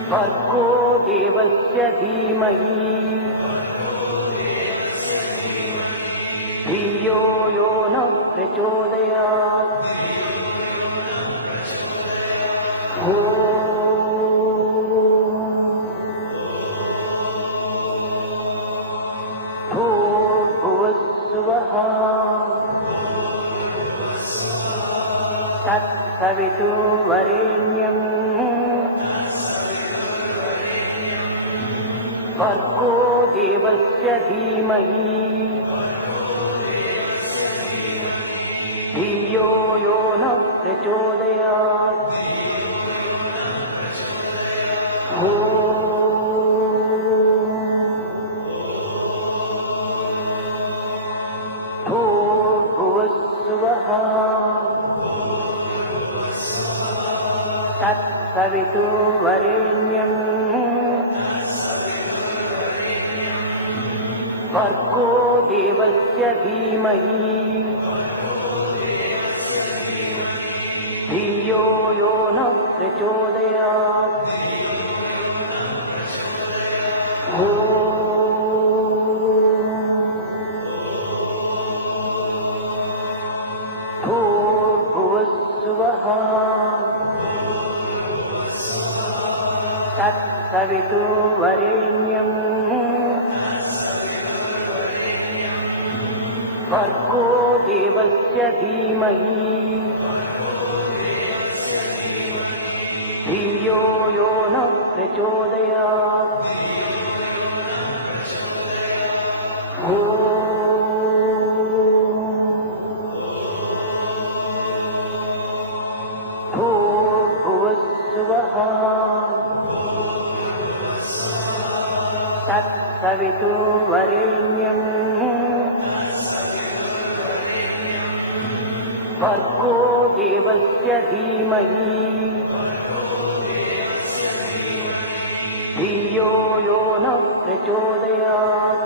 भर्गो देवस्य धीमहि धियो यो न प्रचोदयात् भूर्भुवस्सुवः तत्सवितुर्वरेण्यम् भर्गो देवस्य धीमहि धियो यो न प्रचोदयात् भूर्भुवस्सुवः तत्सवितुर्वरेण्यम् भर्गो देवस्य धीमहि धियो यो न प्रचोदयात् भूर्भुवस्सुवः तत्सवितुर्वरेण्यम् भर्गो देवस्य धीमहि धियो यो न प्रचोदयात् भूर्भुवस्सुवः तत्सवितुर्वरेण्यम् भर्गो देवस्य धीमहि धियो यो न प्रचोदयात्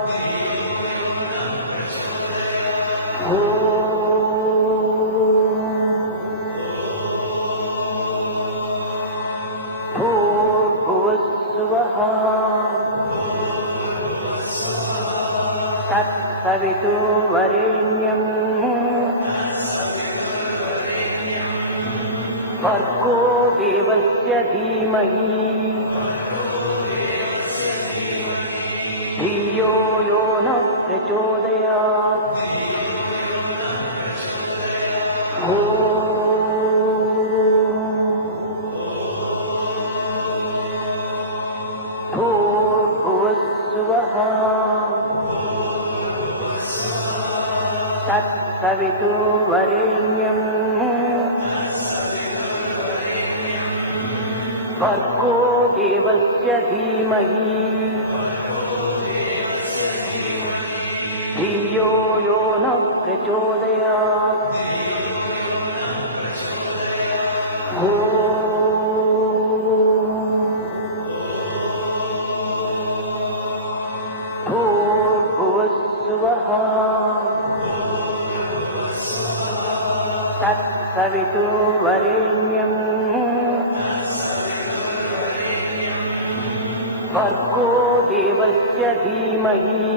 भूर्भुवस्सुवः तत्सवितुर्वरेण्यम् भर्गो देवस्य धीमहि धियो यो न प्रचोदयात् भूर्भुवस्सुवः तत्सवितुर्वरेण्यम् भर्गो देवस्य धीमहि धियो यो न प्रचोदयात् भूर्भुवस्सुवः तत्सवितुर्वरेण्यम् भर्गो देवस्य धीमहि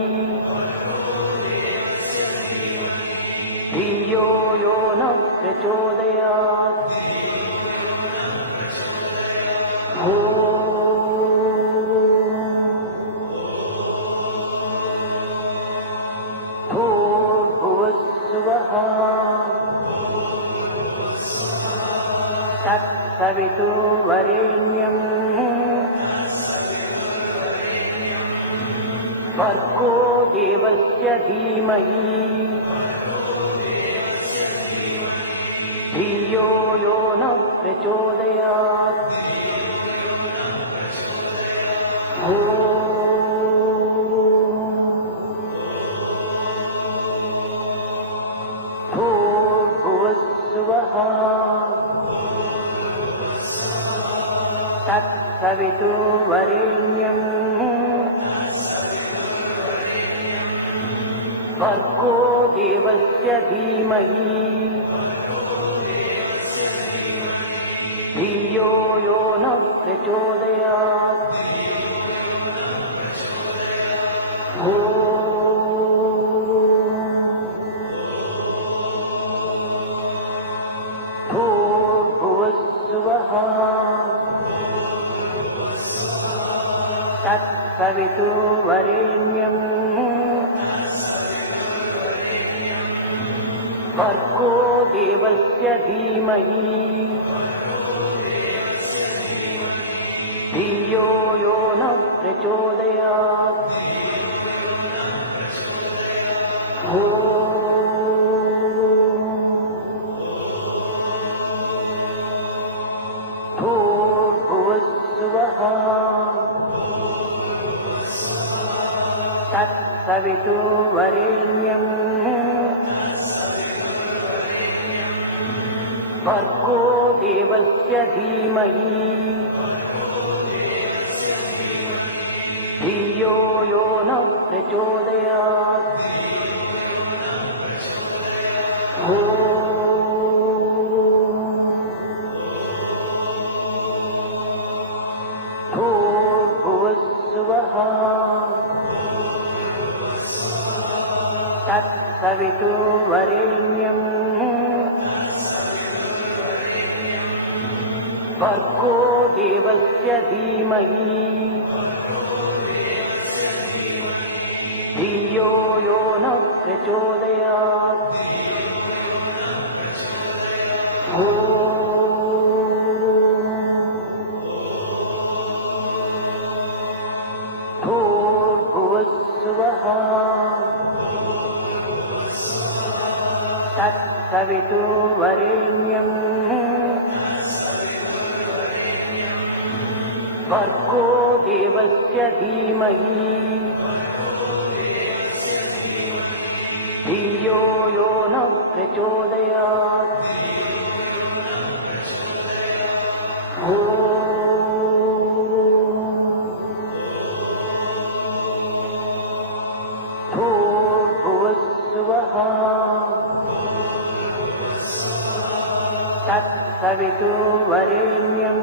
धियो यो न प्रचोदयात् भूर्भुवस्सुवः तत्सवितुर्वरेण्यम् भर्गो देवस्य धीमहि धियो यो न प्रचोदयात् भूर्भुवस्सुवः तत्सवितुर्वरेण्यम् भर्गो देवस्य धीमहि धियो यो न प्रचोदयात् भूर्भुवस्सुवः तत्सवितुर्वरेण्यम् भर्गो देवस्य धीमहि धियो यो न प्रचोदयात् भूर्भुवस्सुवः तत्सवितुर्वरेण्यम् भर्गो देवस्य धीमहि धियो यो न प्रचोदयात् भूर्भुवस्सुवः तत्सवितुर्वरेण्यम् भर्गो देवस्य धीमहि धियो यो न प्रचोदयात् भूर्भुवस्सुवः तत्सवितुर्वरेण्यम् भर्गो देवस्य धीमहि धियो यो न प्रचोदयात् भूर्भुवस्सुवः तत्सवितुर्वरेण्यम्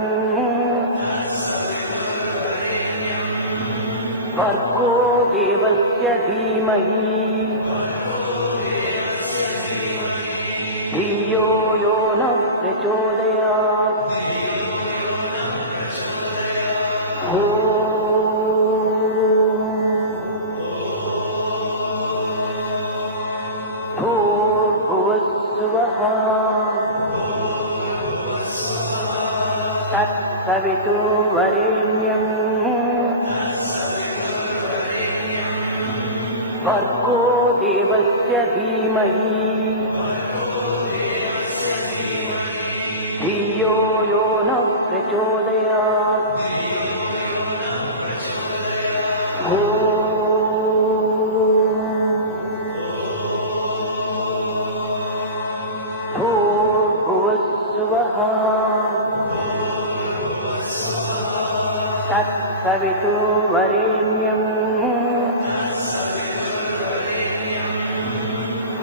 भर्गो देवस्य धीमहि धियो यो न प्रचोदयात् भूर्भुवस्सुवः तत्सवितुर्वरेण्यम् भर्गो देवस्य धीमहि धियो यो न प्रचोदयात् भूर्भुवस्सुवः तत्सवितुर्वरेण्यम्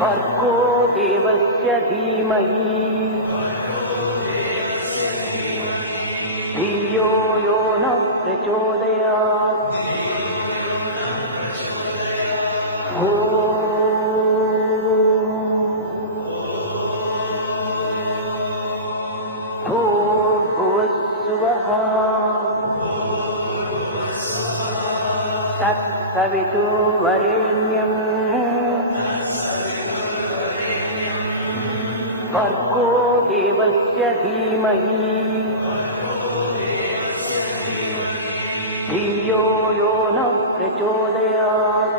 भर्गो देवस्य धीमहि धियो यो न प्रचोदयात् वरेण्यम् भर्गो देवस्य धीमहि धियो यो न प्रचोदयात्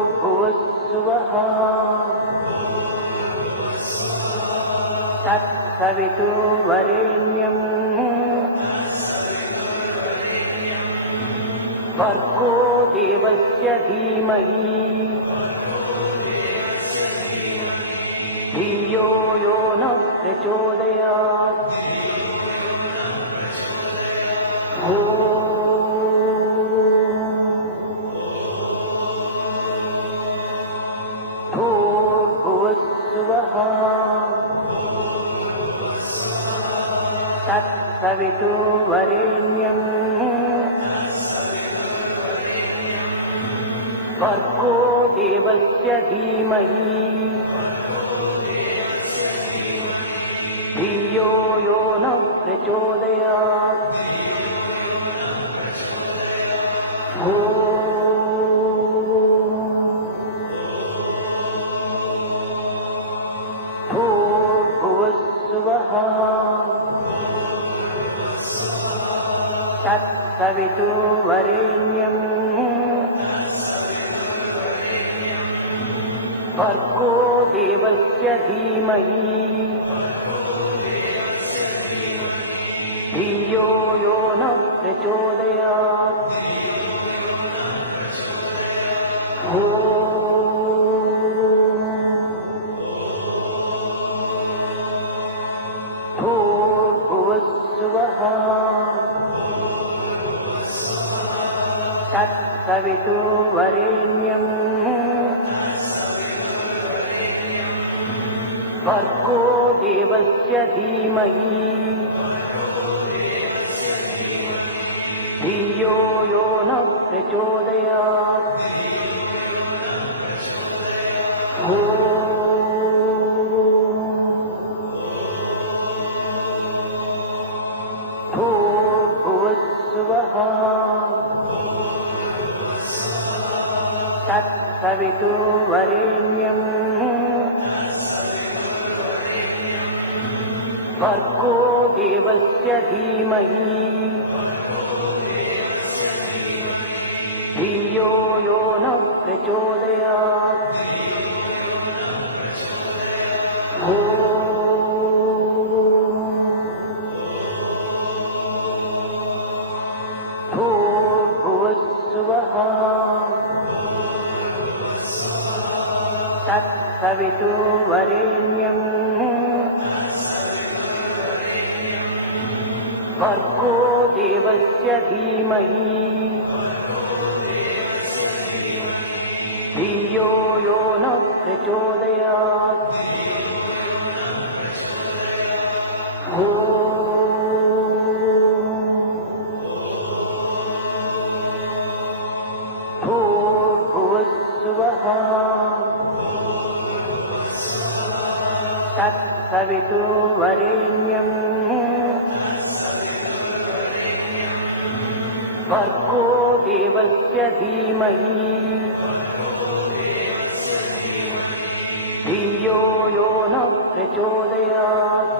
भूर्भुवस्सुवः तत्सवितुर्वरेण्यम् भर्गो देवस्य धीमहि धियो यो न प्रचोदयात् भूर्भुवस्सुवः तत्सवितुर्वरेण्यम् भर्गो देवस्य धीमहि धियो यो न प्रचोदयात् भूर्भुवस्सुवः तत्सवितुर्वरेण्यम् भर्गो देवस्य धीमहि धियो यो न प्रचोदयात् भूर्भुवस्सुवः तत्सवितुर्वरेण्यम् भर्गो देवस्य धीमहि धियो यो न प्रचोदयात् भूर्भुवस्सुवः तत्सवितुर्वरेण्यम् भर्गो देवस्य धीमहि धियो यो न प्रचोदयात् भूर्भुवस्सुवः तत्सवितुर्वरेण्यम् भर्गो देवस्य धीमहि धियो यो न प्रचोदयात् भूर्भुवस्सुवः तत्सवितुर्वरेण्यम् भर्गो देवस्य धीमहि धियो यो न प्रचोदयात्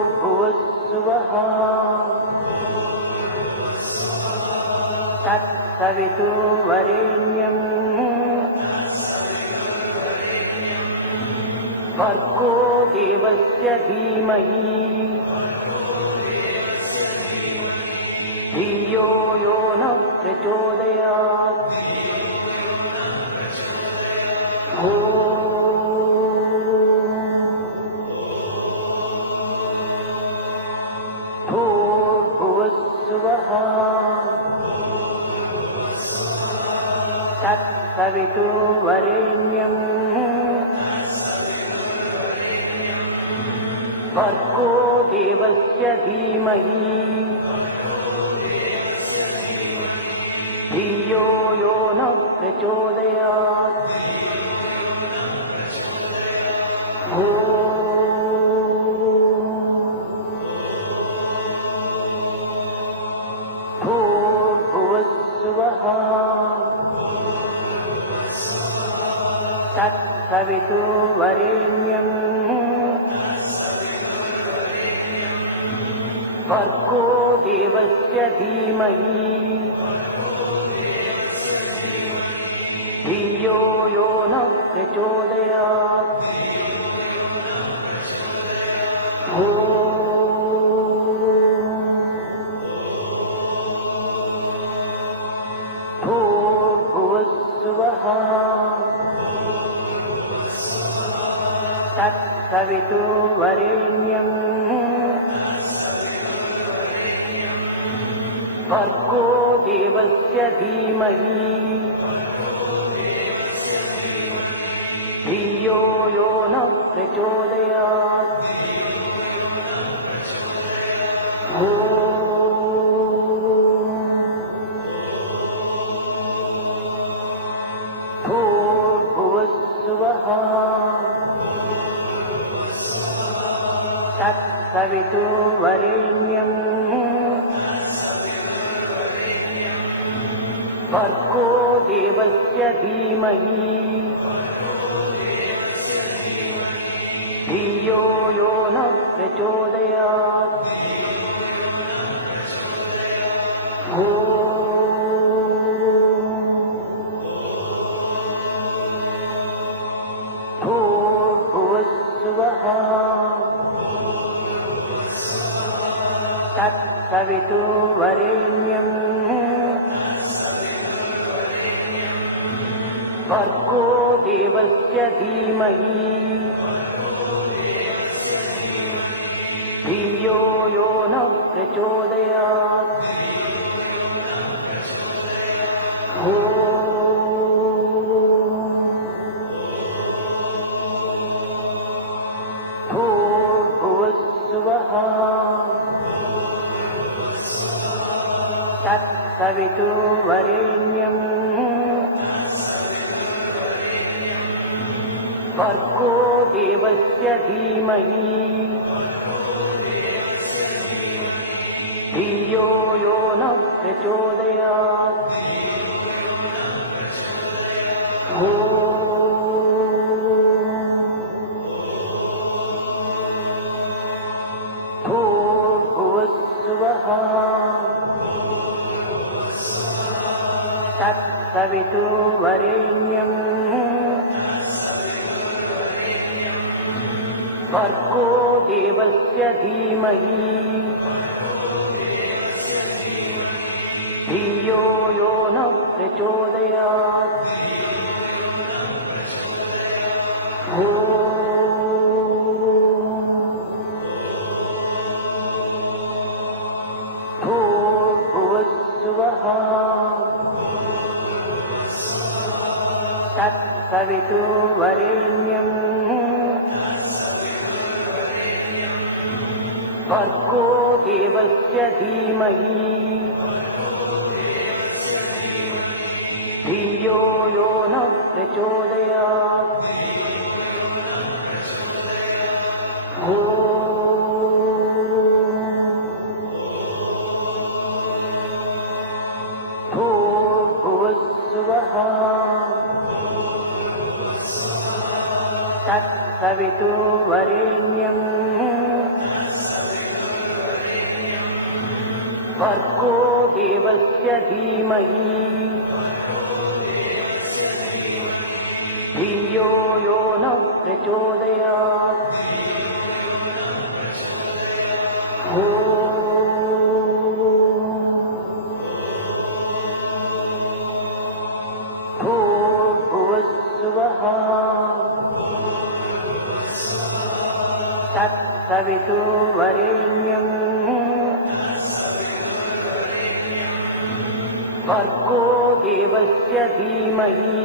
भूर्भुवस्सुवः तत्सवितुर्वरेण्यम् भर्गो देवस्य धीमहि धियो यो न प्रचोदयात् भूर्भुवस्सुवः तत्सवितुर्वरेण्यम् भर्गो देवस्य धीमहि प्रचोदयात् भूर्भुवस्सुवः तत्सवितुर्वरेण्यम् भर्गो देवस्य धीमहि धियो यो न प्रचोदयात् भूर्भुवस्सुवः तत्सवितुर्वरेण्यम् भर्गो देवस्य धीमहि धियो यो न प्रचोदयात् भूर्भुवस्सुवः तत्सवितुर्वरेण्यम् भर्गो देवस्य धीमहि धियो यो न प्रचोदयात् भूर्भुवस्सुवः तत्सवितुर्वरेण्यम् भर्गो देवस्य धीमहि धियो यो न प्रचोदयात् भूर्भुवस्सुवः तत्सवितुर्वरेण्यम् भर्गो देवस्य धीमहि धियो यो न प्रचोदयात् भूर्भुवस्सुवः तत्सवितुर्वरेण्यम् भर्गो देवस्य धीमहि धियो यो न प्रचोदयात् भूर्भुवस्सुवः तत्सवितुर्वरेण्यम् भर्गो देवस्य धीमहि धियो यो न प्रचोदयात् भूर्भुवस्सुवः तत्सवितुर्वरेण्यम् भर्गो देवस्य धीमहि धियो यो न प्रचोदयात् भूर्भुवस्सुवः तत्सवितुर्वरेण्यम् भर्गो देवस्य धीमहि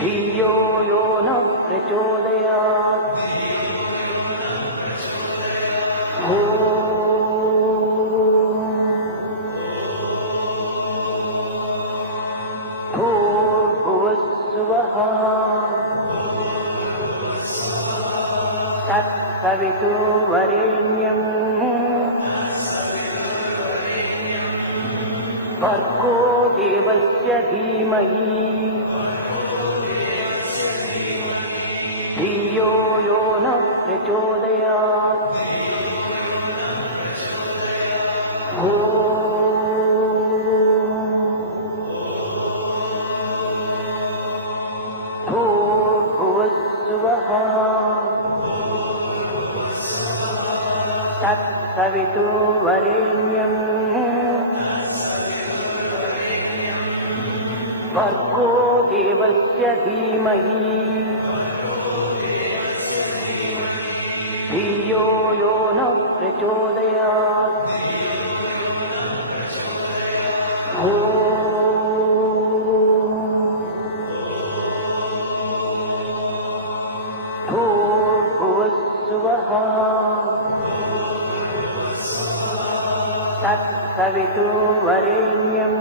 धियो यो न प्रचोदयात् तत्सवितुर्वरेण्यम् भर्गो देवस्य धीमहि धियो यो न प्रचोदयात् भूर्भुवस्सुवः तत्सवितुर्वरेण्यम् भर्गो देवस्य धीमहि धियो यो न प्रचोदयात् भूर्भुवस्सुवः तत्सवितुर्वरेण्यम्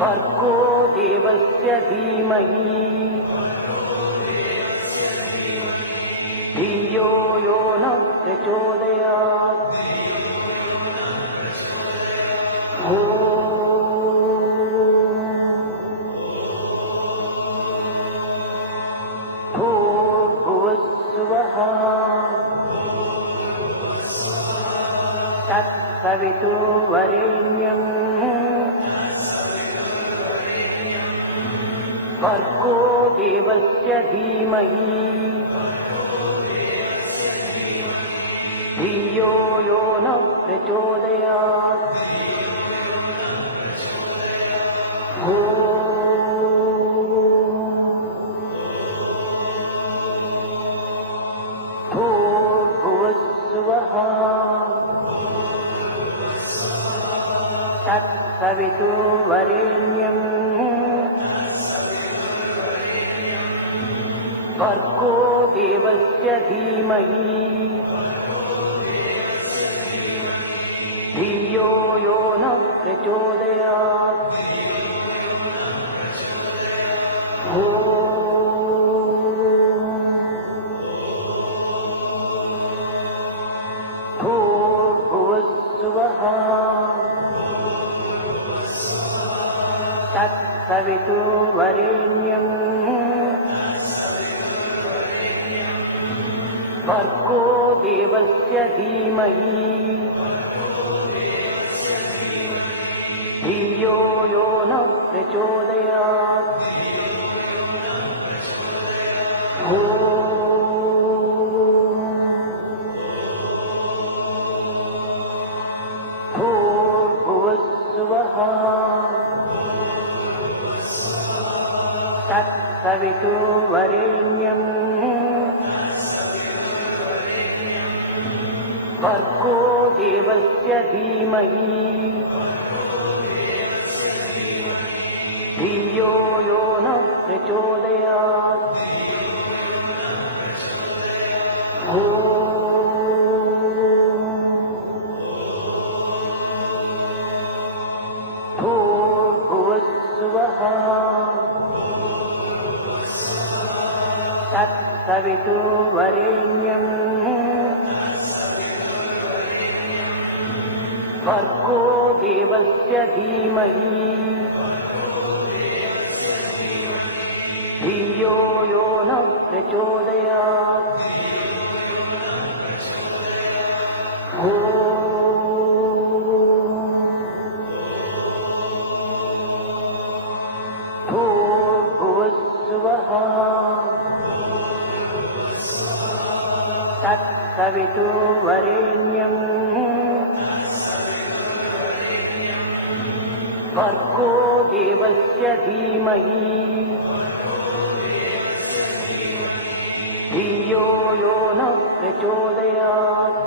भर्गो देवस्य धीमहि धियो यो न प्रचोदयात् भूर्भुवस्सुवः तत्सवितुर्वरेण्यम् भर्गो देवस्य धीमहि धियो यो न प्रचोदयात् भूर्भुवस्सुवः तत्सवितुर्वरेण्यम् भर्गो देवस्य धीमहि धियो यो न प्रचोदयात् भूर्भुवस्सुवः तत्सवितुर्वरेण्यम् भर्गो देवस्य धीमहि धियो यो न प्रचोदयात् भूर्भुवस्सुवः तत्सवितुर्वरेण्यम् भर्गो देवस्य धीमहि धियो यो न प्रचोदयात् भूर्भुवस्सुवः तत्सवितुर्वरेण्यम् भर्गो देवस्य धीमहि धियो यो न प्रचोदयात् भूर्भुवस्सुवः तत्सवितुर्वरेण्यम् भर्गो देवस्य धीमहि धियो यो न प्रचोदयात्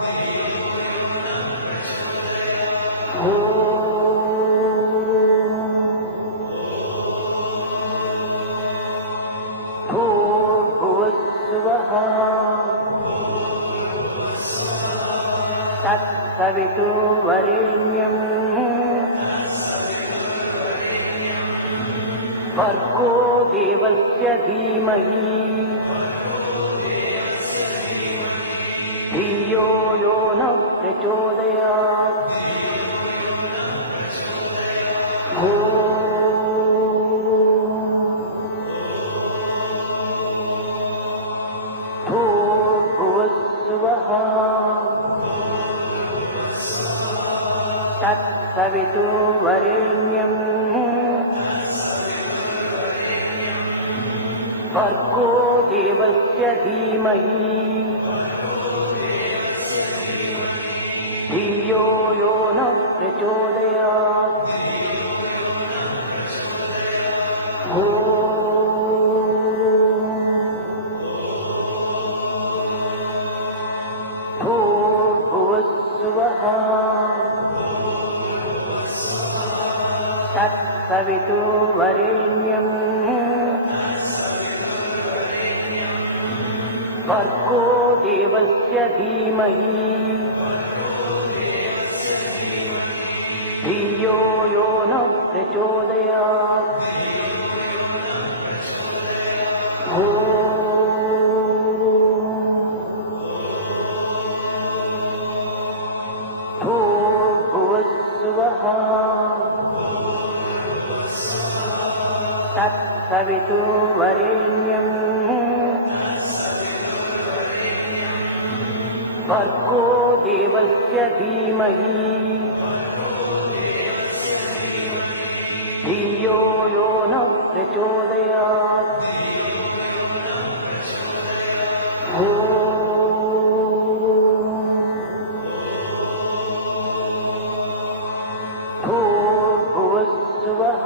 भूर्भुवस्सुवः तत्सवितुर्वरेण्यम् भर्गो देवस्य देवस्य धीमहि धियो यो न प्रचोदयात् भूर्भुवस्सुवः तत्सवितुर्वरेण्यम् भर्गो देवस्य धीमहि धियो यो न प्रचोदयात् भूर्भुवस्सुवः तत्सवितुर्वरेण्यम् भर्गो देवस्य धीमहि धियो यो न प्रचोदयात् भूर्भुवस्सुवः तत्सवितुर्वरेण्यम् भर्गो देवस्य धीमहि धियो यो न प्रचोदयात् भूर्भुवस्सुवः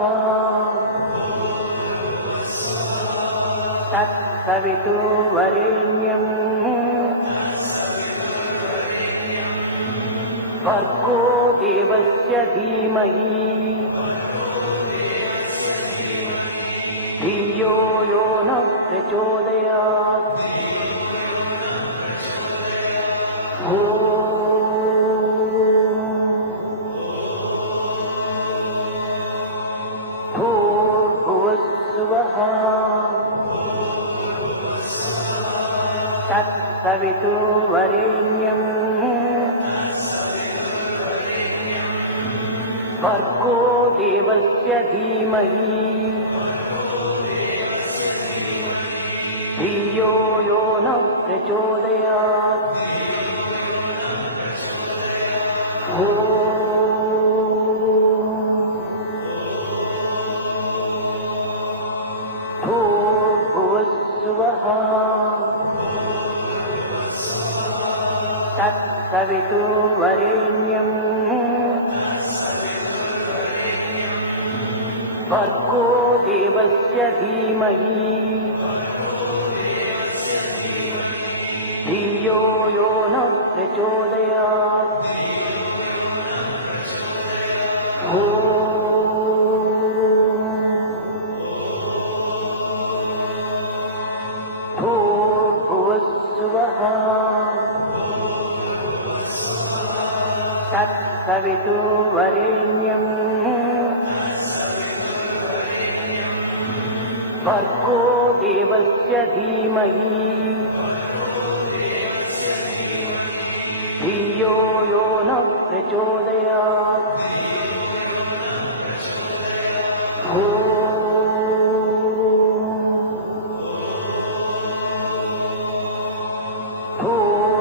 तत्सवितुर्वरेण्यम् भर्गो देवस्य धीमहि धियो यो न प्रचोदयात् भूर्भुवस्सुवः तत्सवितुर्वरेण्यम् भर्गो देवस्य धीमहि धियो यो न प्रचोदयात् भूर्भुवस्सुवः तत्सवितुर्वरेण्यम् भर्गो देवस्य धीमहि धियो यो न प्रचोदयात् भूर्भुवस्सुवः तत्सवितुर्वरेण्यम् भर्गो देवस्य धीमहि धियो यो न प्रचोदयात्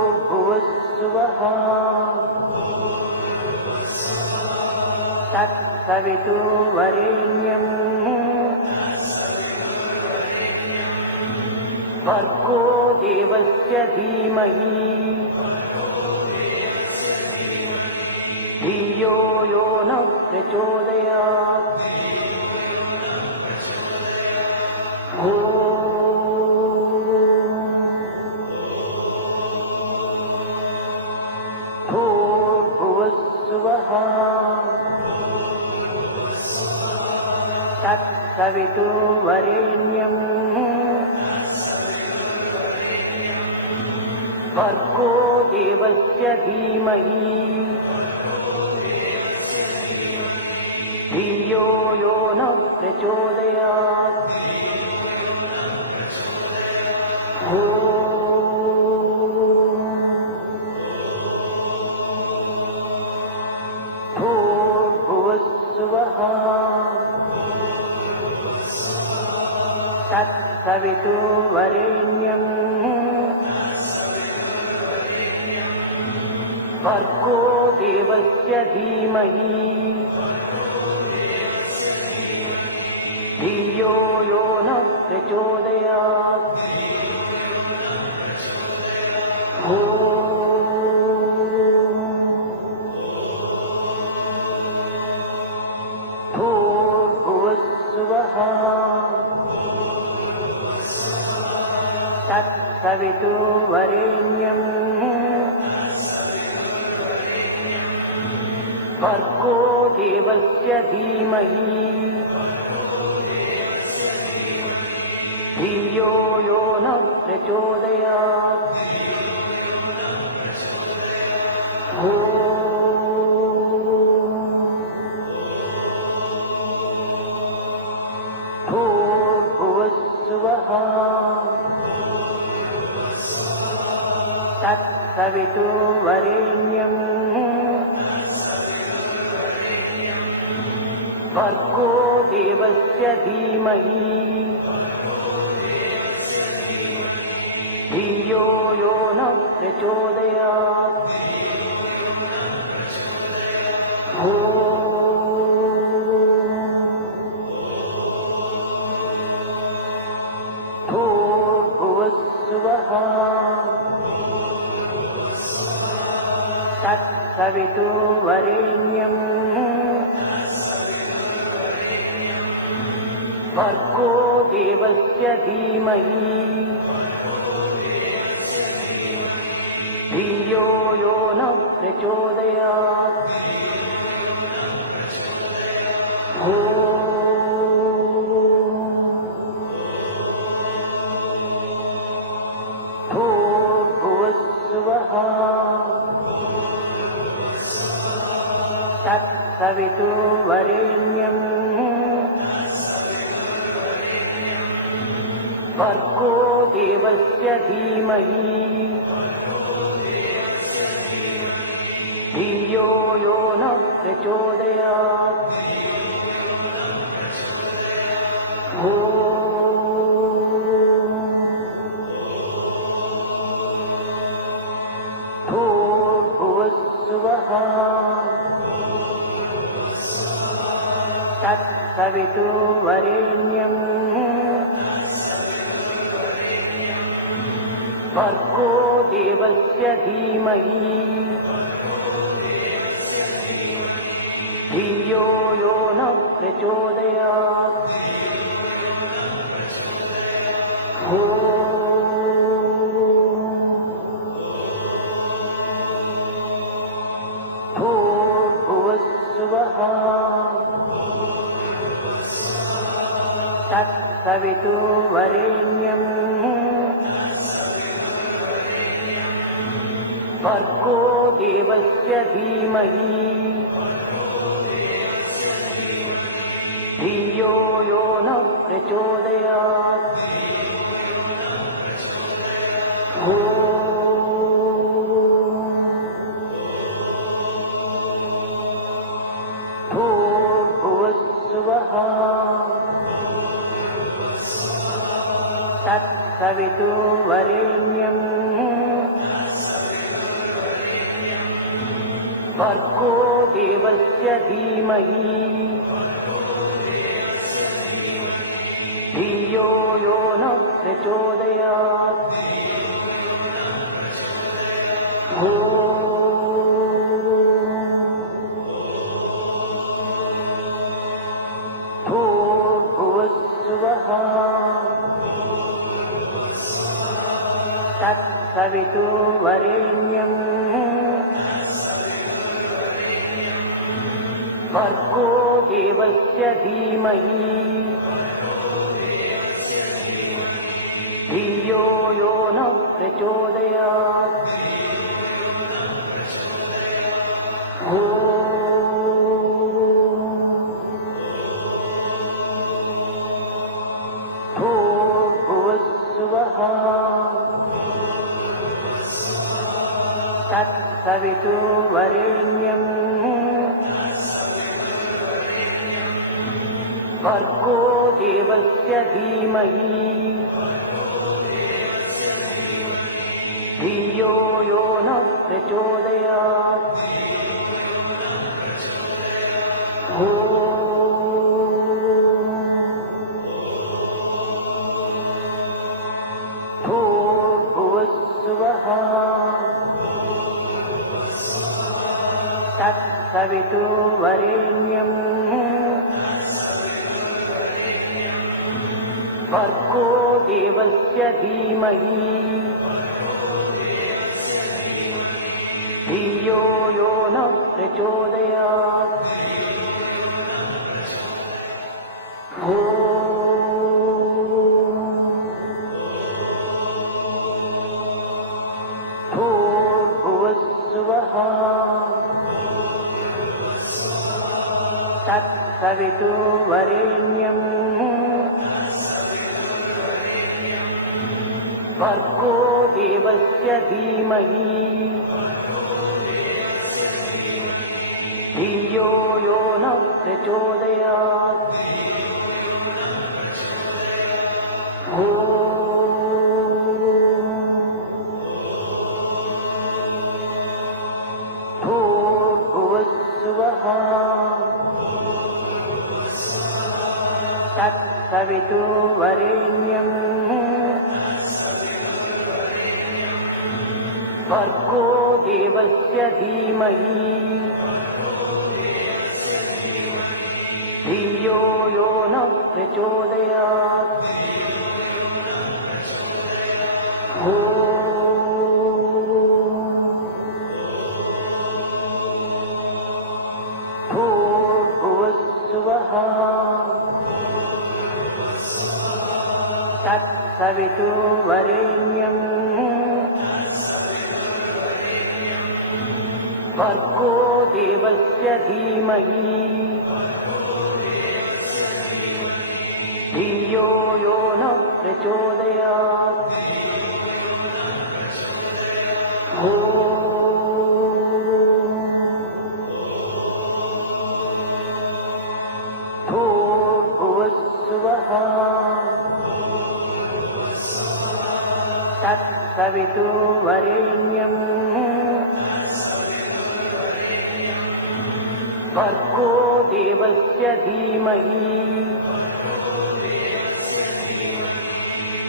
भूर्भुवस्सुवः तत्सवितुर्वरेण्यम् भर्गो देवस्य धीमहि धियो यो न प्रचोदयात् भूर्भुवस्सुवः तत्सवितुर्वरेण्यम् भर्गो देवस्य धीमहि धियो यो न प्रचोदयात् तत्सवितुर्वरेण्यम् भर्गो देवस्य धीमहि धियो यो नः प्रचोदयात् ॐ भूर्भुवस्सुवः तत्सवितुर्वरेण्यम् भर्गो देवस्य धीमहि धियो यो नः प्रचोदयात् ॐ भूर्भुवस्सुवः तत्सवितुर्वरेण्यम् भर्गो देवस्य धीमहि धियो यो नः प्रचोदयात् ॐ भूर्भुवस्सुवः तत्सवितुर्वरेण्यम् भर्गो देवस्य धीमहि धियो यो नः प्रचोदयात् ॐ भूर्भुवस्सुवः तत्सवितुर्वरेण्यम् भर्गो देवस्य धीमहि धियो यो नः प्रचोदयात् ॐ भूर्भुवस्सुवः तत्सवितुर्वरेण्यम् भर्गो देवस्य धीमहि धियो यो नः प्रचोदयात् ॐ भूर्भुवस्सुवः तत्सवितुर्वरेण्यम् भर्गो देवस्य धीमहि धियो यो नः प्रचोदयात् ॐ भूर्भुवस्सुवः तत्सवितुर्वरेण्यम् भर्गो देवस्य धीमहि धियो यो नः प्रचोदयात् ॐ भूर्भुवस्सुवः तत्सवितुर्वरेण्यम् भर्गो देवस्य धीमहि धियो यो नः प्रचोदयात् ॐ भूर्भुवस्सुवः तत्सवितुर्वरेण्यम् भर्गो देवस्य धीमहि धियो यो नः प्रचोदयात् भूर्भुवस्सुवः तत्सवितुर्वरेण्यम् भर्गो देवस्य धीमहि धियो यो नः प्रचोदयात् भूर्भुवस्सुवः तत्सवितुर्वरेण्यम् भर्गो देवस्य धीमहि धियो यो नः प्रचोदयात् भूर्भुवस्सुवः तत्सवितुर्वरेण्यम् भर्गो देवस्य धीमहि धियो यो नः प्रचोदयात् भूर्भुवस्सुवः तत्सवितुर्वरेण्यम् भर्गो देवस्य धीमहि धियो यो नः प्रचोदयात् भूर्भुवस्सुवः तत्सवितुर्वरेण्यम् भर्गो देवस्य धीमहि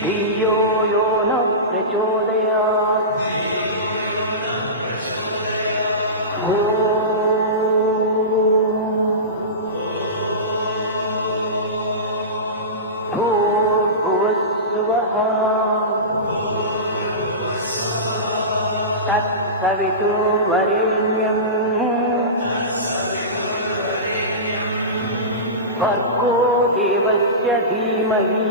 धियो यो नः प्रचोदयात् भूर्भुवस्सुवः तत्सवितुर्वरेण्यम् भर्गो देवस्य धीमहि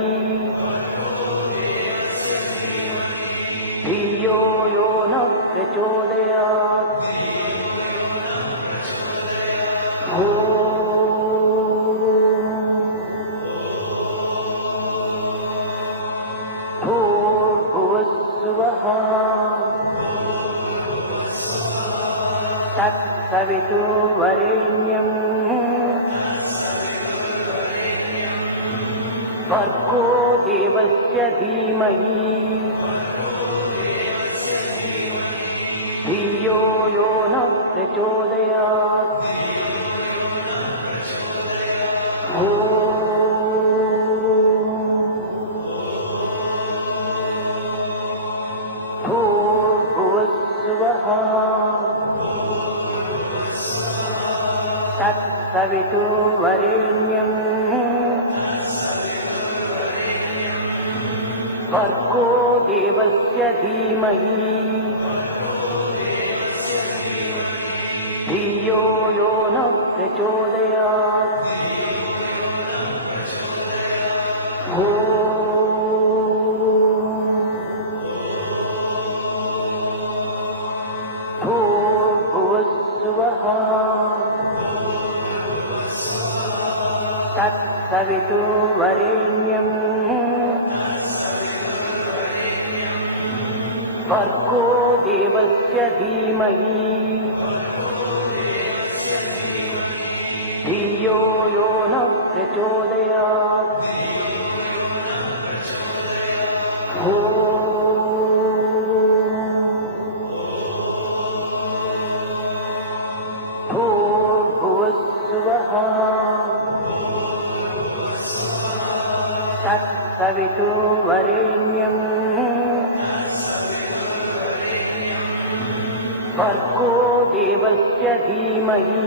धियो यो नः प्रचोदयात् भूर्भुवस्सुवः तत्सवितुर्वरेण्यम् भर्गो देवस्य धीमहि धियो यो नः प्रचोदयात् भूर्भुवस्सुवः तत्सवितुर्वरेण्यम् भर्गो देवस्य धीमहि धियो यो नः प्रचोदयात् भूर्भुवस्सुवः तत्सवितुर्वरेण्यम् भर्गो देवस्य धीमहि धियो यो नः प्रचोदयात् तत्सवितुर्वरेण्यम् भर्गो देवस्य धीमहि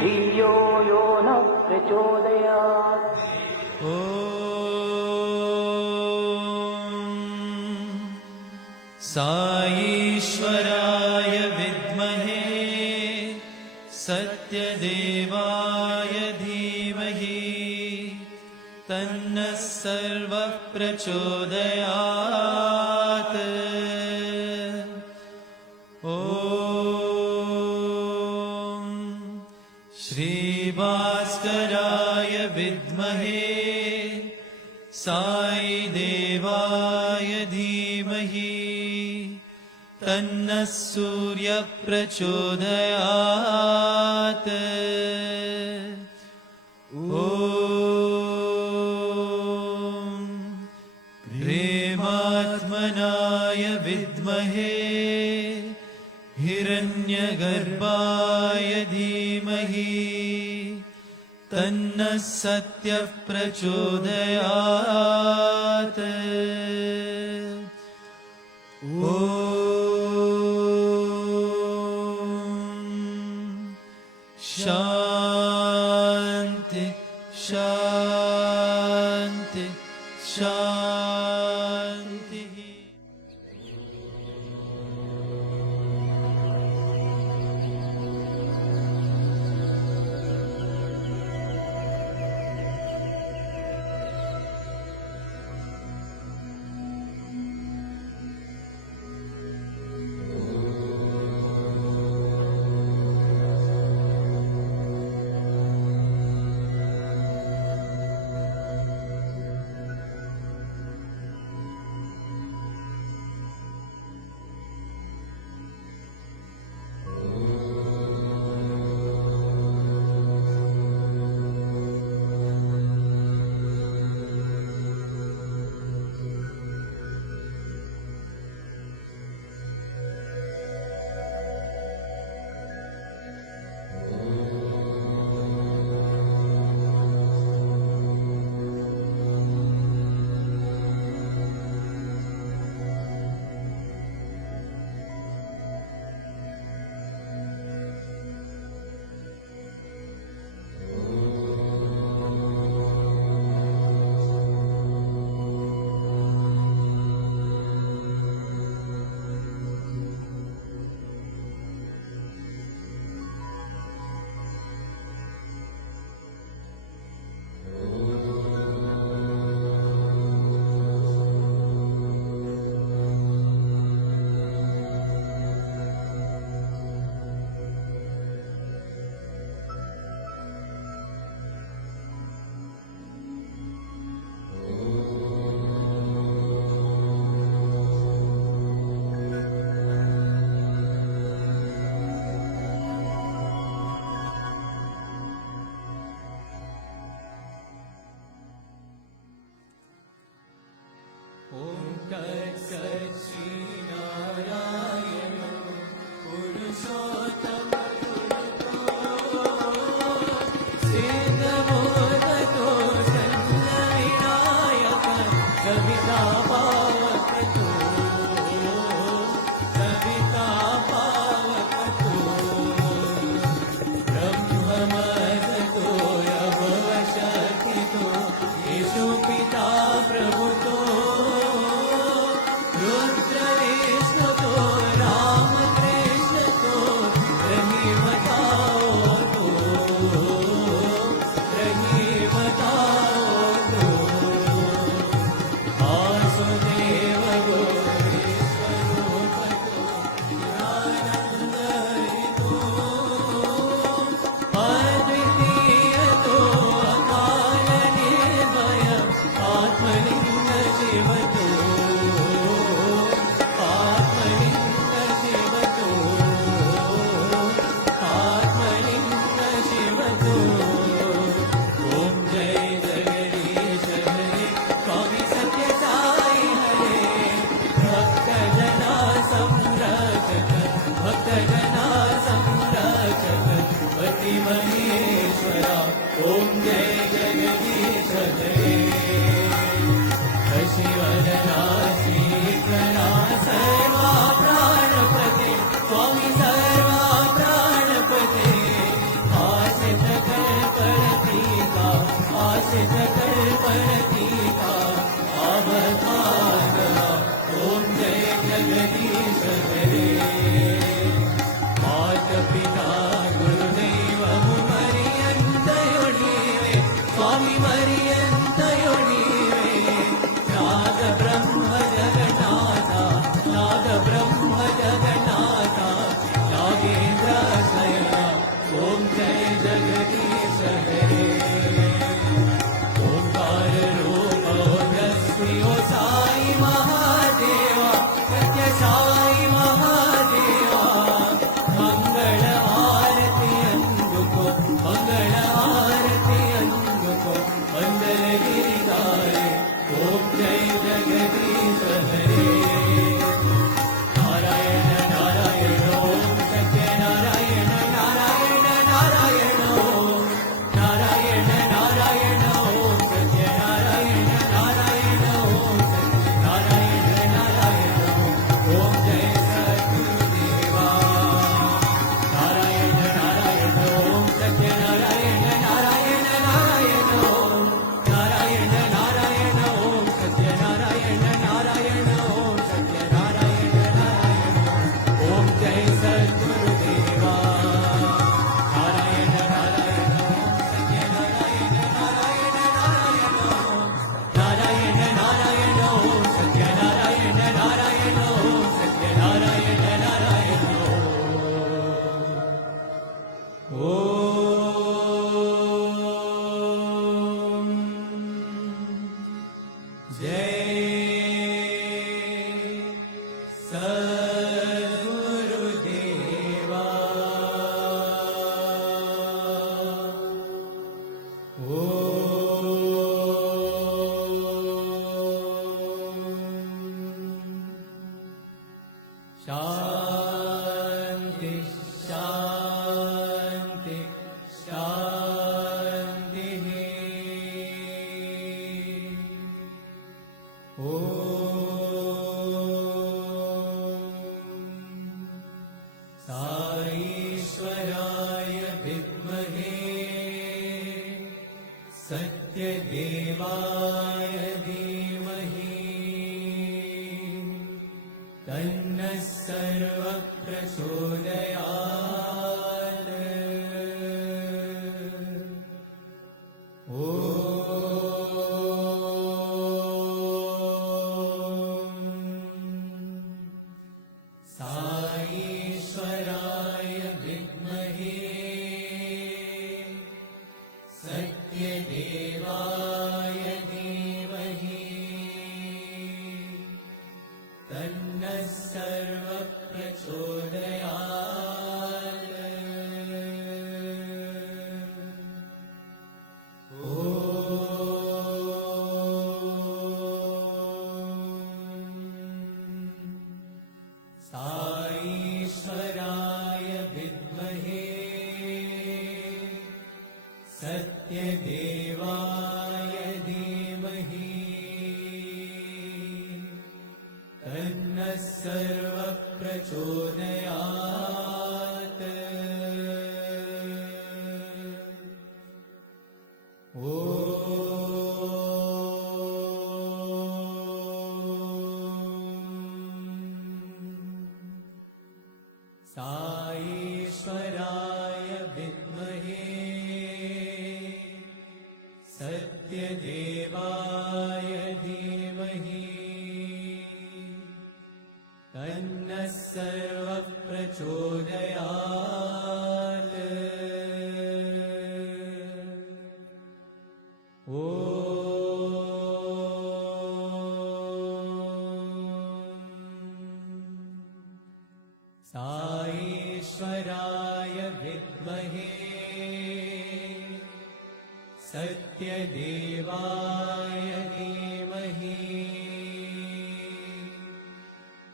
धियो यो न प्रचोदयात् ॐ साईश्वराय विद्महे सत्यदेवाय धीमहि तन्नः सर्वः प्रचोदयात् ॐ श्रीभास्कराय विद्महे साईदेवाय धीमहि तन्नः सूर्यः प्रचोदयात् ॐ प्रेमात्मनाय विद्महे हिरण्यगर्भाय धीमहि तन्नः सत्यः प्रचोदयात् ॐ शान्ति शान्ति शान्तिः महेश्वरा ओम जय जय जगदीश हरे मातपिता गुरुदैवमु मरियन्तयोनीवे स्वामी मरियन्तयोनीवे नाद ब्रह्म जगन्नाथ नाद ब्रह्म जगन्नाथ नागेन्द्र शयन ॐ जय जगदीश हरे ओंकार रूप ओ साई महादेवा सत्य साई महादेवा मंगल आरती अंदुको मंगल आरती अंदुको मंगल गिरिधारे ओम जय जगदीश हरे नारायण नारायण ओम सत्य नारायण नारायण नारायण ओम नारायण नारायण ओम सत्य नारायण नारायण ओम सत्य नारायण नारायण ओम जय सद्गुरुदेवा नारायण नारायण ओम सत्य नारायण नारायण नारायण ओम नारायण नारायण ओम सत्य नारायण नारायण ओम सत्य नारायण नारायण ओम जय सद्गुरुदेवा नारायण नारायण ओम सत्य नारायण नारायण नारायण ओम नारायण नारायण ओम सत्य नारायण नारायण ओम सत्य नारायण नारायण ओम जय सद्गुरुदेवा शांति शांति शांति साईश्वराय विद्महे सत्यदेवाय धीमहि तन्नः सर्वः प्रचोदयात् साईश्वराय विद्महे सत्यदेवाय धीमहि तन्नः सर्वः प्रचोदयात् साईश्वराय विद्महे सत्यदेवाय धीमहि तन्नः सर्वः प्रचोदयात् साईश्वराय विद्महे सत्यदेवाय धीमहि तन्नः सर्वः प्रचोदयात् साईश्वराय विद्महे सत्यदेवाय धीमहि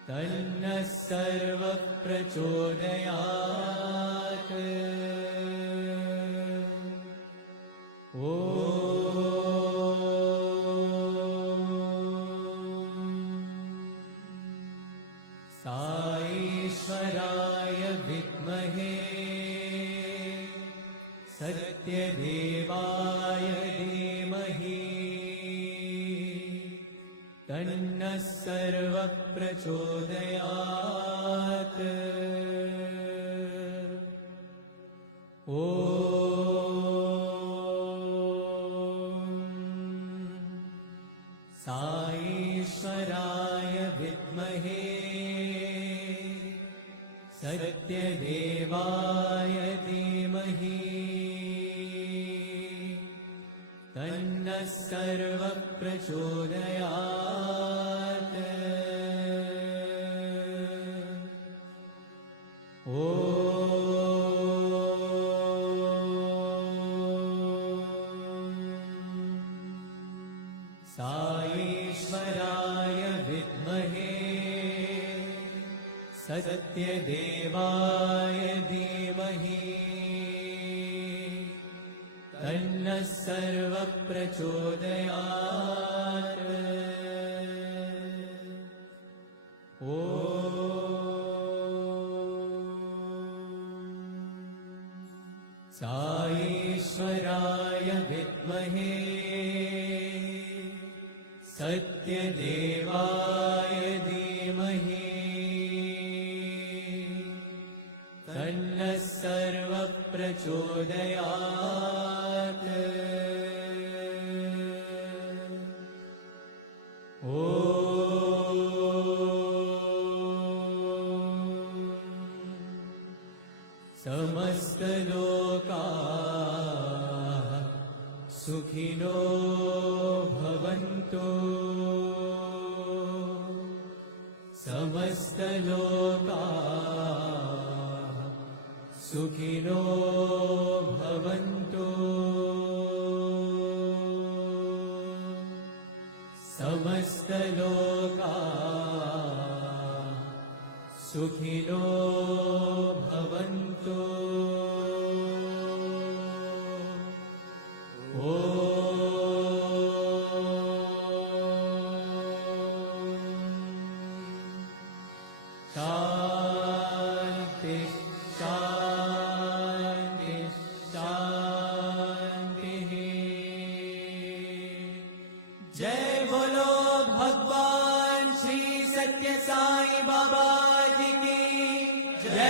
तन्नः सर्वः प्रचोदयात् साईश्वराय विद्महे सत्यदेवाय धीमहि तन्नः सर्वः प्रचोदयात् ॐ साईश्वराय विद्महे सत्यदेवाय धीमहि तन्नः सर्वः प्रचोदयात् ॐ साईश्वराय विद्महे सत्यदेवाय धीमहि तन्नः सर्वः प्रचोदयात् ॐ साईश्वराय विद्महे सत्यदेवाय धीमहि तन्नः सर्वः प्रचोदयात् ॐ समस्तलोकाः सुखिनो भवन्तु समस्तलोकाः सुखिनो भवन्तु समस्तलोकाः सुखिनो भवन्तु शान्ति शान्ति शान्तिः जय बोलो भगवान श्री सत्य साई बाबा जी की जय।